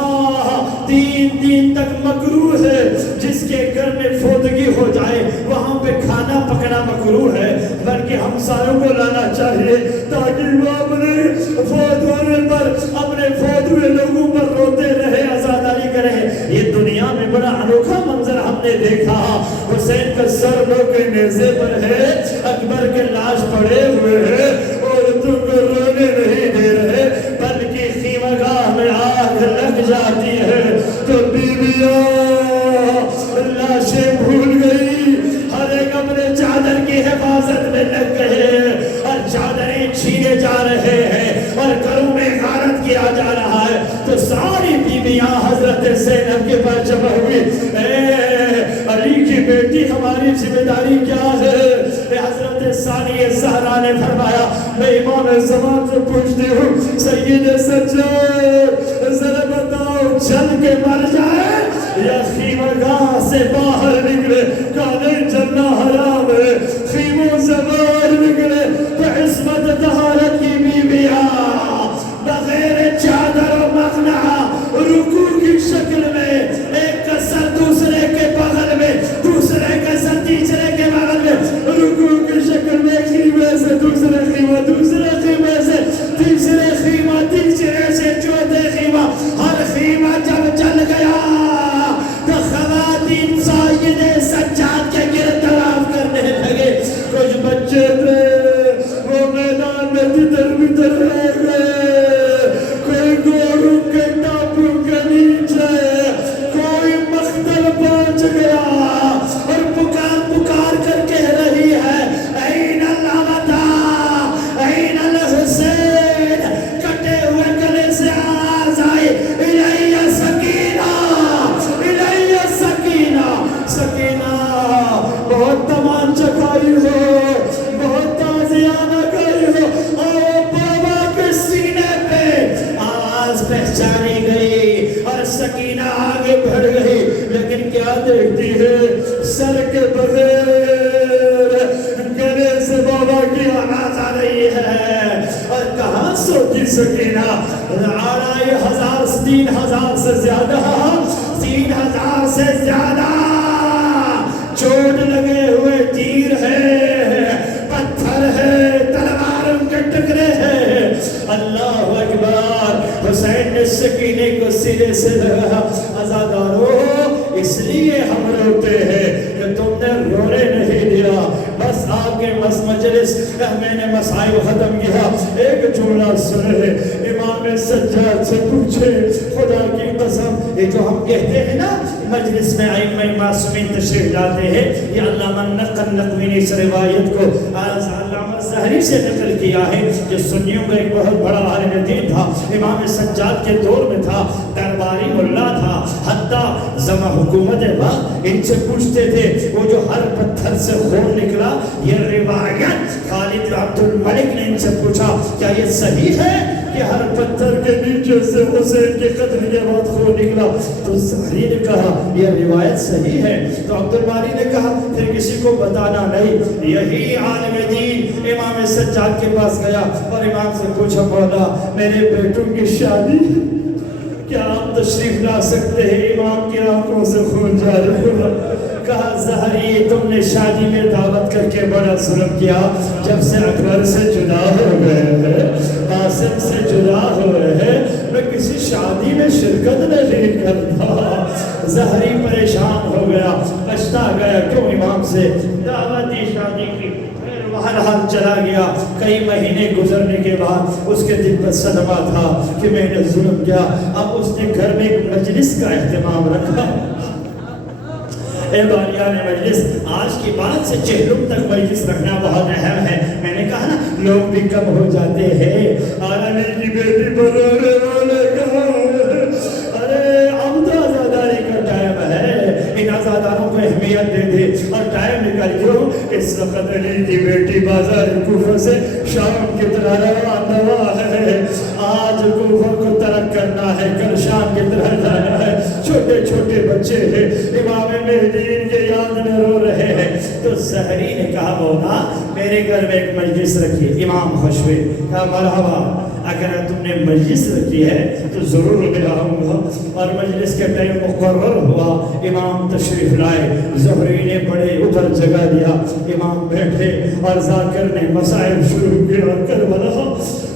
3 دن تک مکروہ ہے، جس کے گھر میں فوتگی ہو جائے وہاں پہ کھانا پکنا مکروہ ہے، بلکہ ہمسایوں کو لانا چاہیے تاکہ وہ اپنے فوت ہونے پر اپنے فوت ہوئے لوگوں پر روتے رہے، عزاداری کرے۔ یہ دنیا میں بڑا انوکھا منظر ہم نے دیکھا، حسین کا سر لوگ کے نیزے پر ہے، اکبر کے لاش پڑے ہوئے ہیں اور تم کو رونے نہیں دے رہے، بلکہ خیمگاہ میں آگ لگ جاتی ہے تو بیویاں لاشیں بھول گئی، ہر ایک اپنے چادر کی حفاظت میں لگ گئے اور چادریں چھینے جا رہے ہیں اور گھروں میں غارت کیا جا رہا ہے، تو ساری بیویاں حضرت زینب کے پاس جمع ہوئی، اے علی کی بیٹی ہماری ذمہ داری کیا ہے؟ حضرت ثانیہ زہرا نے فرمایا میں امام زمان سے پوچھتی ہوں سید سجاد ذرا بتاؤ چل کے مر جائے یا خیمگاہ سے باہر نکلے؟ کہا نہیں چلنا حرام ہے، خیموں سے باہر نکلے تو عصمت طہارت کی بیویاں بغیر چادر و مقنعہ رکوع کی شکل میں ایک کا سر دوسرے کے بغل میں، دوسرے کا سر تیسرے کے بغل میں، رکوع کی شکل میں خیمے سے دوسرے خیمہ، دوسرے خیمے سے تیسرے خیمہ، تیسرے سے چوتھے خیمہ، ہر خیمہ جب چل گیا تو خواتین سید سجاد کے گرد طواف کرنے لگے، کچھ بچے تھے وہ میدان میں تتر بتر رہ گئے، کوئی گوروں کے ٹاپوں کے نیچے، کوئی مختل پہنچ گیا اور پکار پکار کر کہہ رہی ہے این الامتا این الحسین، کٹے ہوئے گلے سے آواز آئی الیہ سکینہ الیہ سکینہ، سکینہ بہت تمانچہ کھائی ہو، بہت تازیانہ کھائی ہو، اور بابا کے سینے پہ آواز پہچانی گئی اور سکینہ آگے بڑھ گئی، لیکن کیا دیکھتی ہے؟ سر کے بغیر گلے سے بابا کی آواز آ رہی ہے، اور کہاں سوتی سکینہ؟ 3,000 سے زیادہ 3,000 سے زیادہ چوٹ لگے ہوئے تیر ہے، پتھر ہے، تلوار ان کے ٹکرے ہیں، اللہ اکبر۔ حسین نے سکینے کو سینے سے لگا، عزادارو اس لیے ہم روتے ہیں کہ تم نے رونے نہیں دیا، بس آپ کے مجلس میں نے مسائل ختم کیا، ایک جملہ سنے، امام سجاد سے پوچھے خدا کی قسم، یہ جو ہم کہتے ہیں نا مجلس میں ائمہ معصومین تشریف لاتے ہیں، یہ علامہ نقوی نے اس روایت کو علامہ زہری سے نقل کیا ہے، جو سنیوں کا ایک بہت بڑا عالم دین تھا، امام سجاد کے دور میں تھا، درباری ملا تھا، حتیٰ زمان حکومت وقت ان سے پوچھتے تھے، وہ جو ہر پتھر سے خون نکلا، یہ روایت خالد عبد الملک نے ان سے پوچھا کیا یہ صحیح ہے کہ ہر پتھر کے نیچے سے حسین کے قتل کے بعد خون نکلا؟ تو زہری نے کہا یہ روایت صحیح ہے، تو عبد الباری نے کہا پھر کسی کو بتانا نہیں۔ یہی عالم دین امام سجاد کے پاس گیا اور امام سے پوچھا مولا میرے بیٹوں کی شادی کیا آپ تشریف لا سکتے ہیں؟ امام کی آنکھوں سے خون جاری ہوا، کہا زہری تم نے شادی میں دعوت کر کے بڑا ظلم کیا، جب سے اکبر سے جدا ہو گئے ہیں، قاسم سے جدا ہوئے ہیں، میں کسی شادی میں شرکت نہیں کرتا۔ زہری پریشان ہو گیا، پچھتا گیا کیوں امام سے دعوت دی شادی کی، بہرحال چلا گیا۔ کئی مہینے گزرنے کے بعد اس کے دل پر صدمہ تھا کہ میں نے ظلم کیا، اب اس نے گھر میں ایک مجلس کا اہتمام رکھا، اے باریان مجلس، آج کی بات سے چہلم تک مجلس رکھنا بہت اہم ہے۔ میں نے کہا نا لوگ بھی کم ہو جاتے ہیں، عالمی کی بیٹی پر رونے والے کہاں ہیں؟ ارے اب تو عزاداری کا ٹائم ہے، ان عزاداروں کو اہمیت دے دے اور ٹائم نکل جو اس وقت علی کی بیٹی بازار کوفہ سے شام کی طرح روانہ ہے۔ آج کوفہ کو ترک کرنا ہے، کل شام کی طرح جانا ہے، چھوٹے چھوٹے بچے ہیں، امام مہدی ان کے یاد میں رو رہے ہیں۔ تو زہری نے کہا مولا میرے گھر میں ایک مجلس رکھی، امام خوش ہوئے، کہا مرحبا، اگر تم نے مجلس رکھی ہے تو ضرور میں آؤں گا۔ اور مجلس کے ٹائم مقرر ہوا، امام تشریف لائے، زہری نے بڑے اوپر جگہ دیا، امام بیٹھے اور ذاکر نے مسائل شروع کیا کربلا،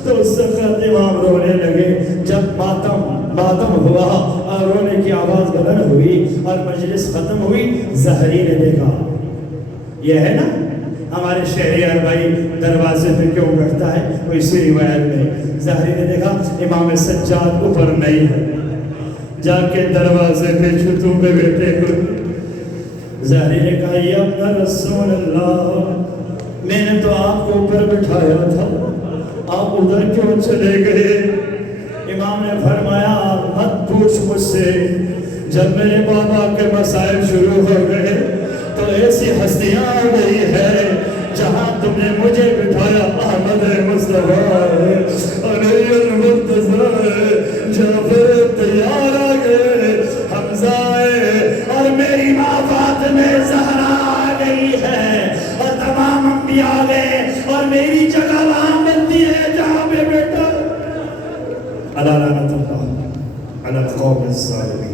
تو اس وقت امام رونے لگے۔ جب ماتم ہوا اور رونے کی آواز بلند ہوئی اور مجلس ختم ہوئی، زہری نے دیکھا یہ ہے نا ہمارے شہریار بھائی دروازے پہ کیوں بیٹھتا ہے؟ وہ اسی روایت میں ظاہری نے دیکھا امام سجاد اوپر نہیں ہے، جا کے دروازے پہ چھتوں پہ بیٹھے ہوئے۔ ظاہری نے کہا یا ابن رسول اللہ، میں نے تو آپ کو اوپر بٹھایا تھا، آپ ادھر کیوں چلے گئے؟ امام نے فرمایا مت پوچھ مجھ سے، جب میرے بابا کے مسائل شروع ہو گئے تو ایسی ہستیاں آ گئی ہے، جہاں تم نے مجھے بٹھایا احمد مصطفیٰ علی المرتضی، جعفر تیار آ گئے، حمزہ اور میری ماں فاطمہ زہرا آ گئی ہے، اور تمام انبیاء آ گئے، اور میری جگہ وہاں بنتی ہے جہاں پہ بیٹا۔ الا لعنت اللہ علی القوم الظالمین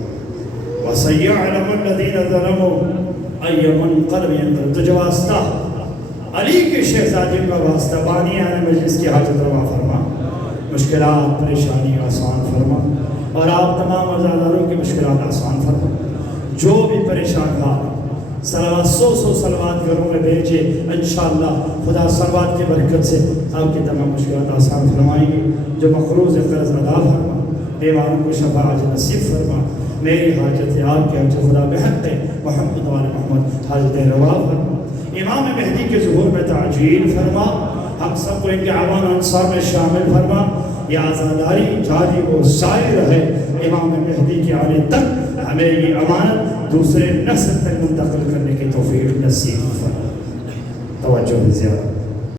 وسيعلم الذين ظلموا أي منقلب ينقلب۔ تجھے واسطہ علی کے شہزادی کا واسطہ، بانیان مجلس کی حاجت روا فرما، مشکلات پریشانی آسان فرما، اور آپ تمام عزاداروں کی مشکلات آسان فرما۔ جو بھی پریشان تھا صلوات 100 صلوات گھروں میں بھیجے، انشاءاللہ خدا صلوات کی برکت سے آپ کی تمام مشکلات آسان فرمائیں گے۔ جو مقروض قرض ادا فرما، بیماروں کو شفا عاجل نصیب فرما۔ میری حاجت ہے آپ کے حاجت خدا بحق محمد وآل محمد حاجت روا فرما۔ امام مہدی کے ظہور میں تعجیل فرما، ہم سب کو ان کے عوان انصار میں شامل فرما۔ یہ آزاداری جاری و ساری رہے امام مہدی کی آنے تک، ہمیں یہ امانت دوسرے نسل تک منتقل کرنے کی توفیق نصیب فرما۔ توجہ زیادہ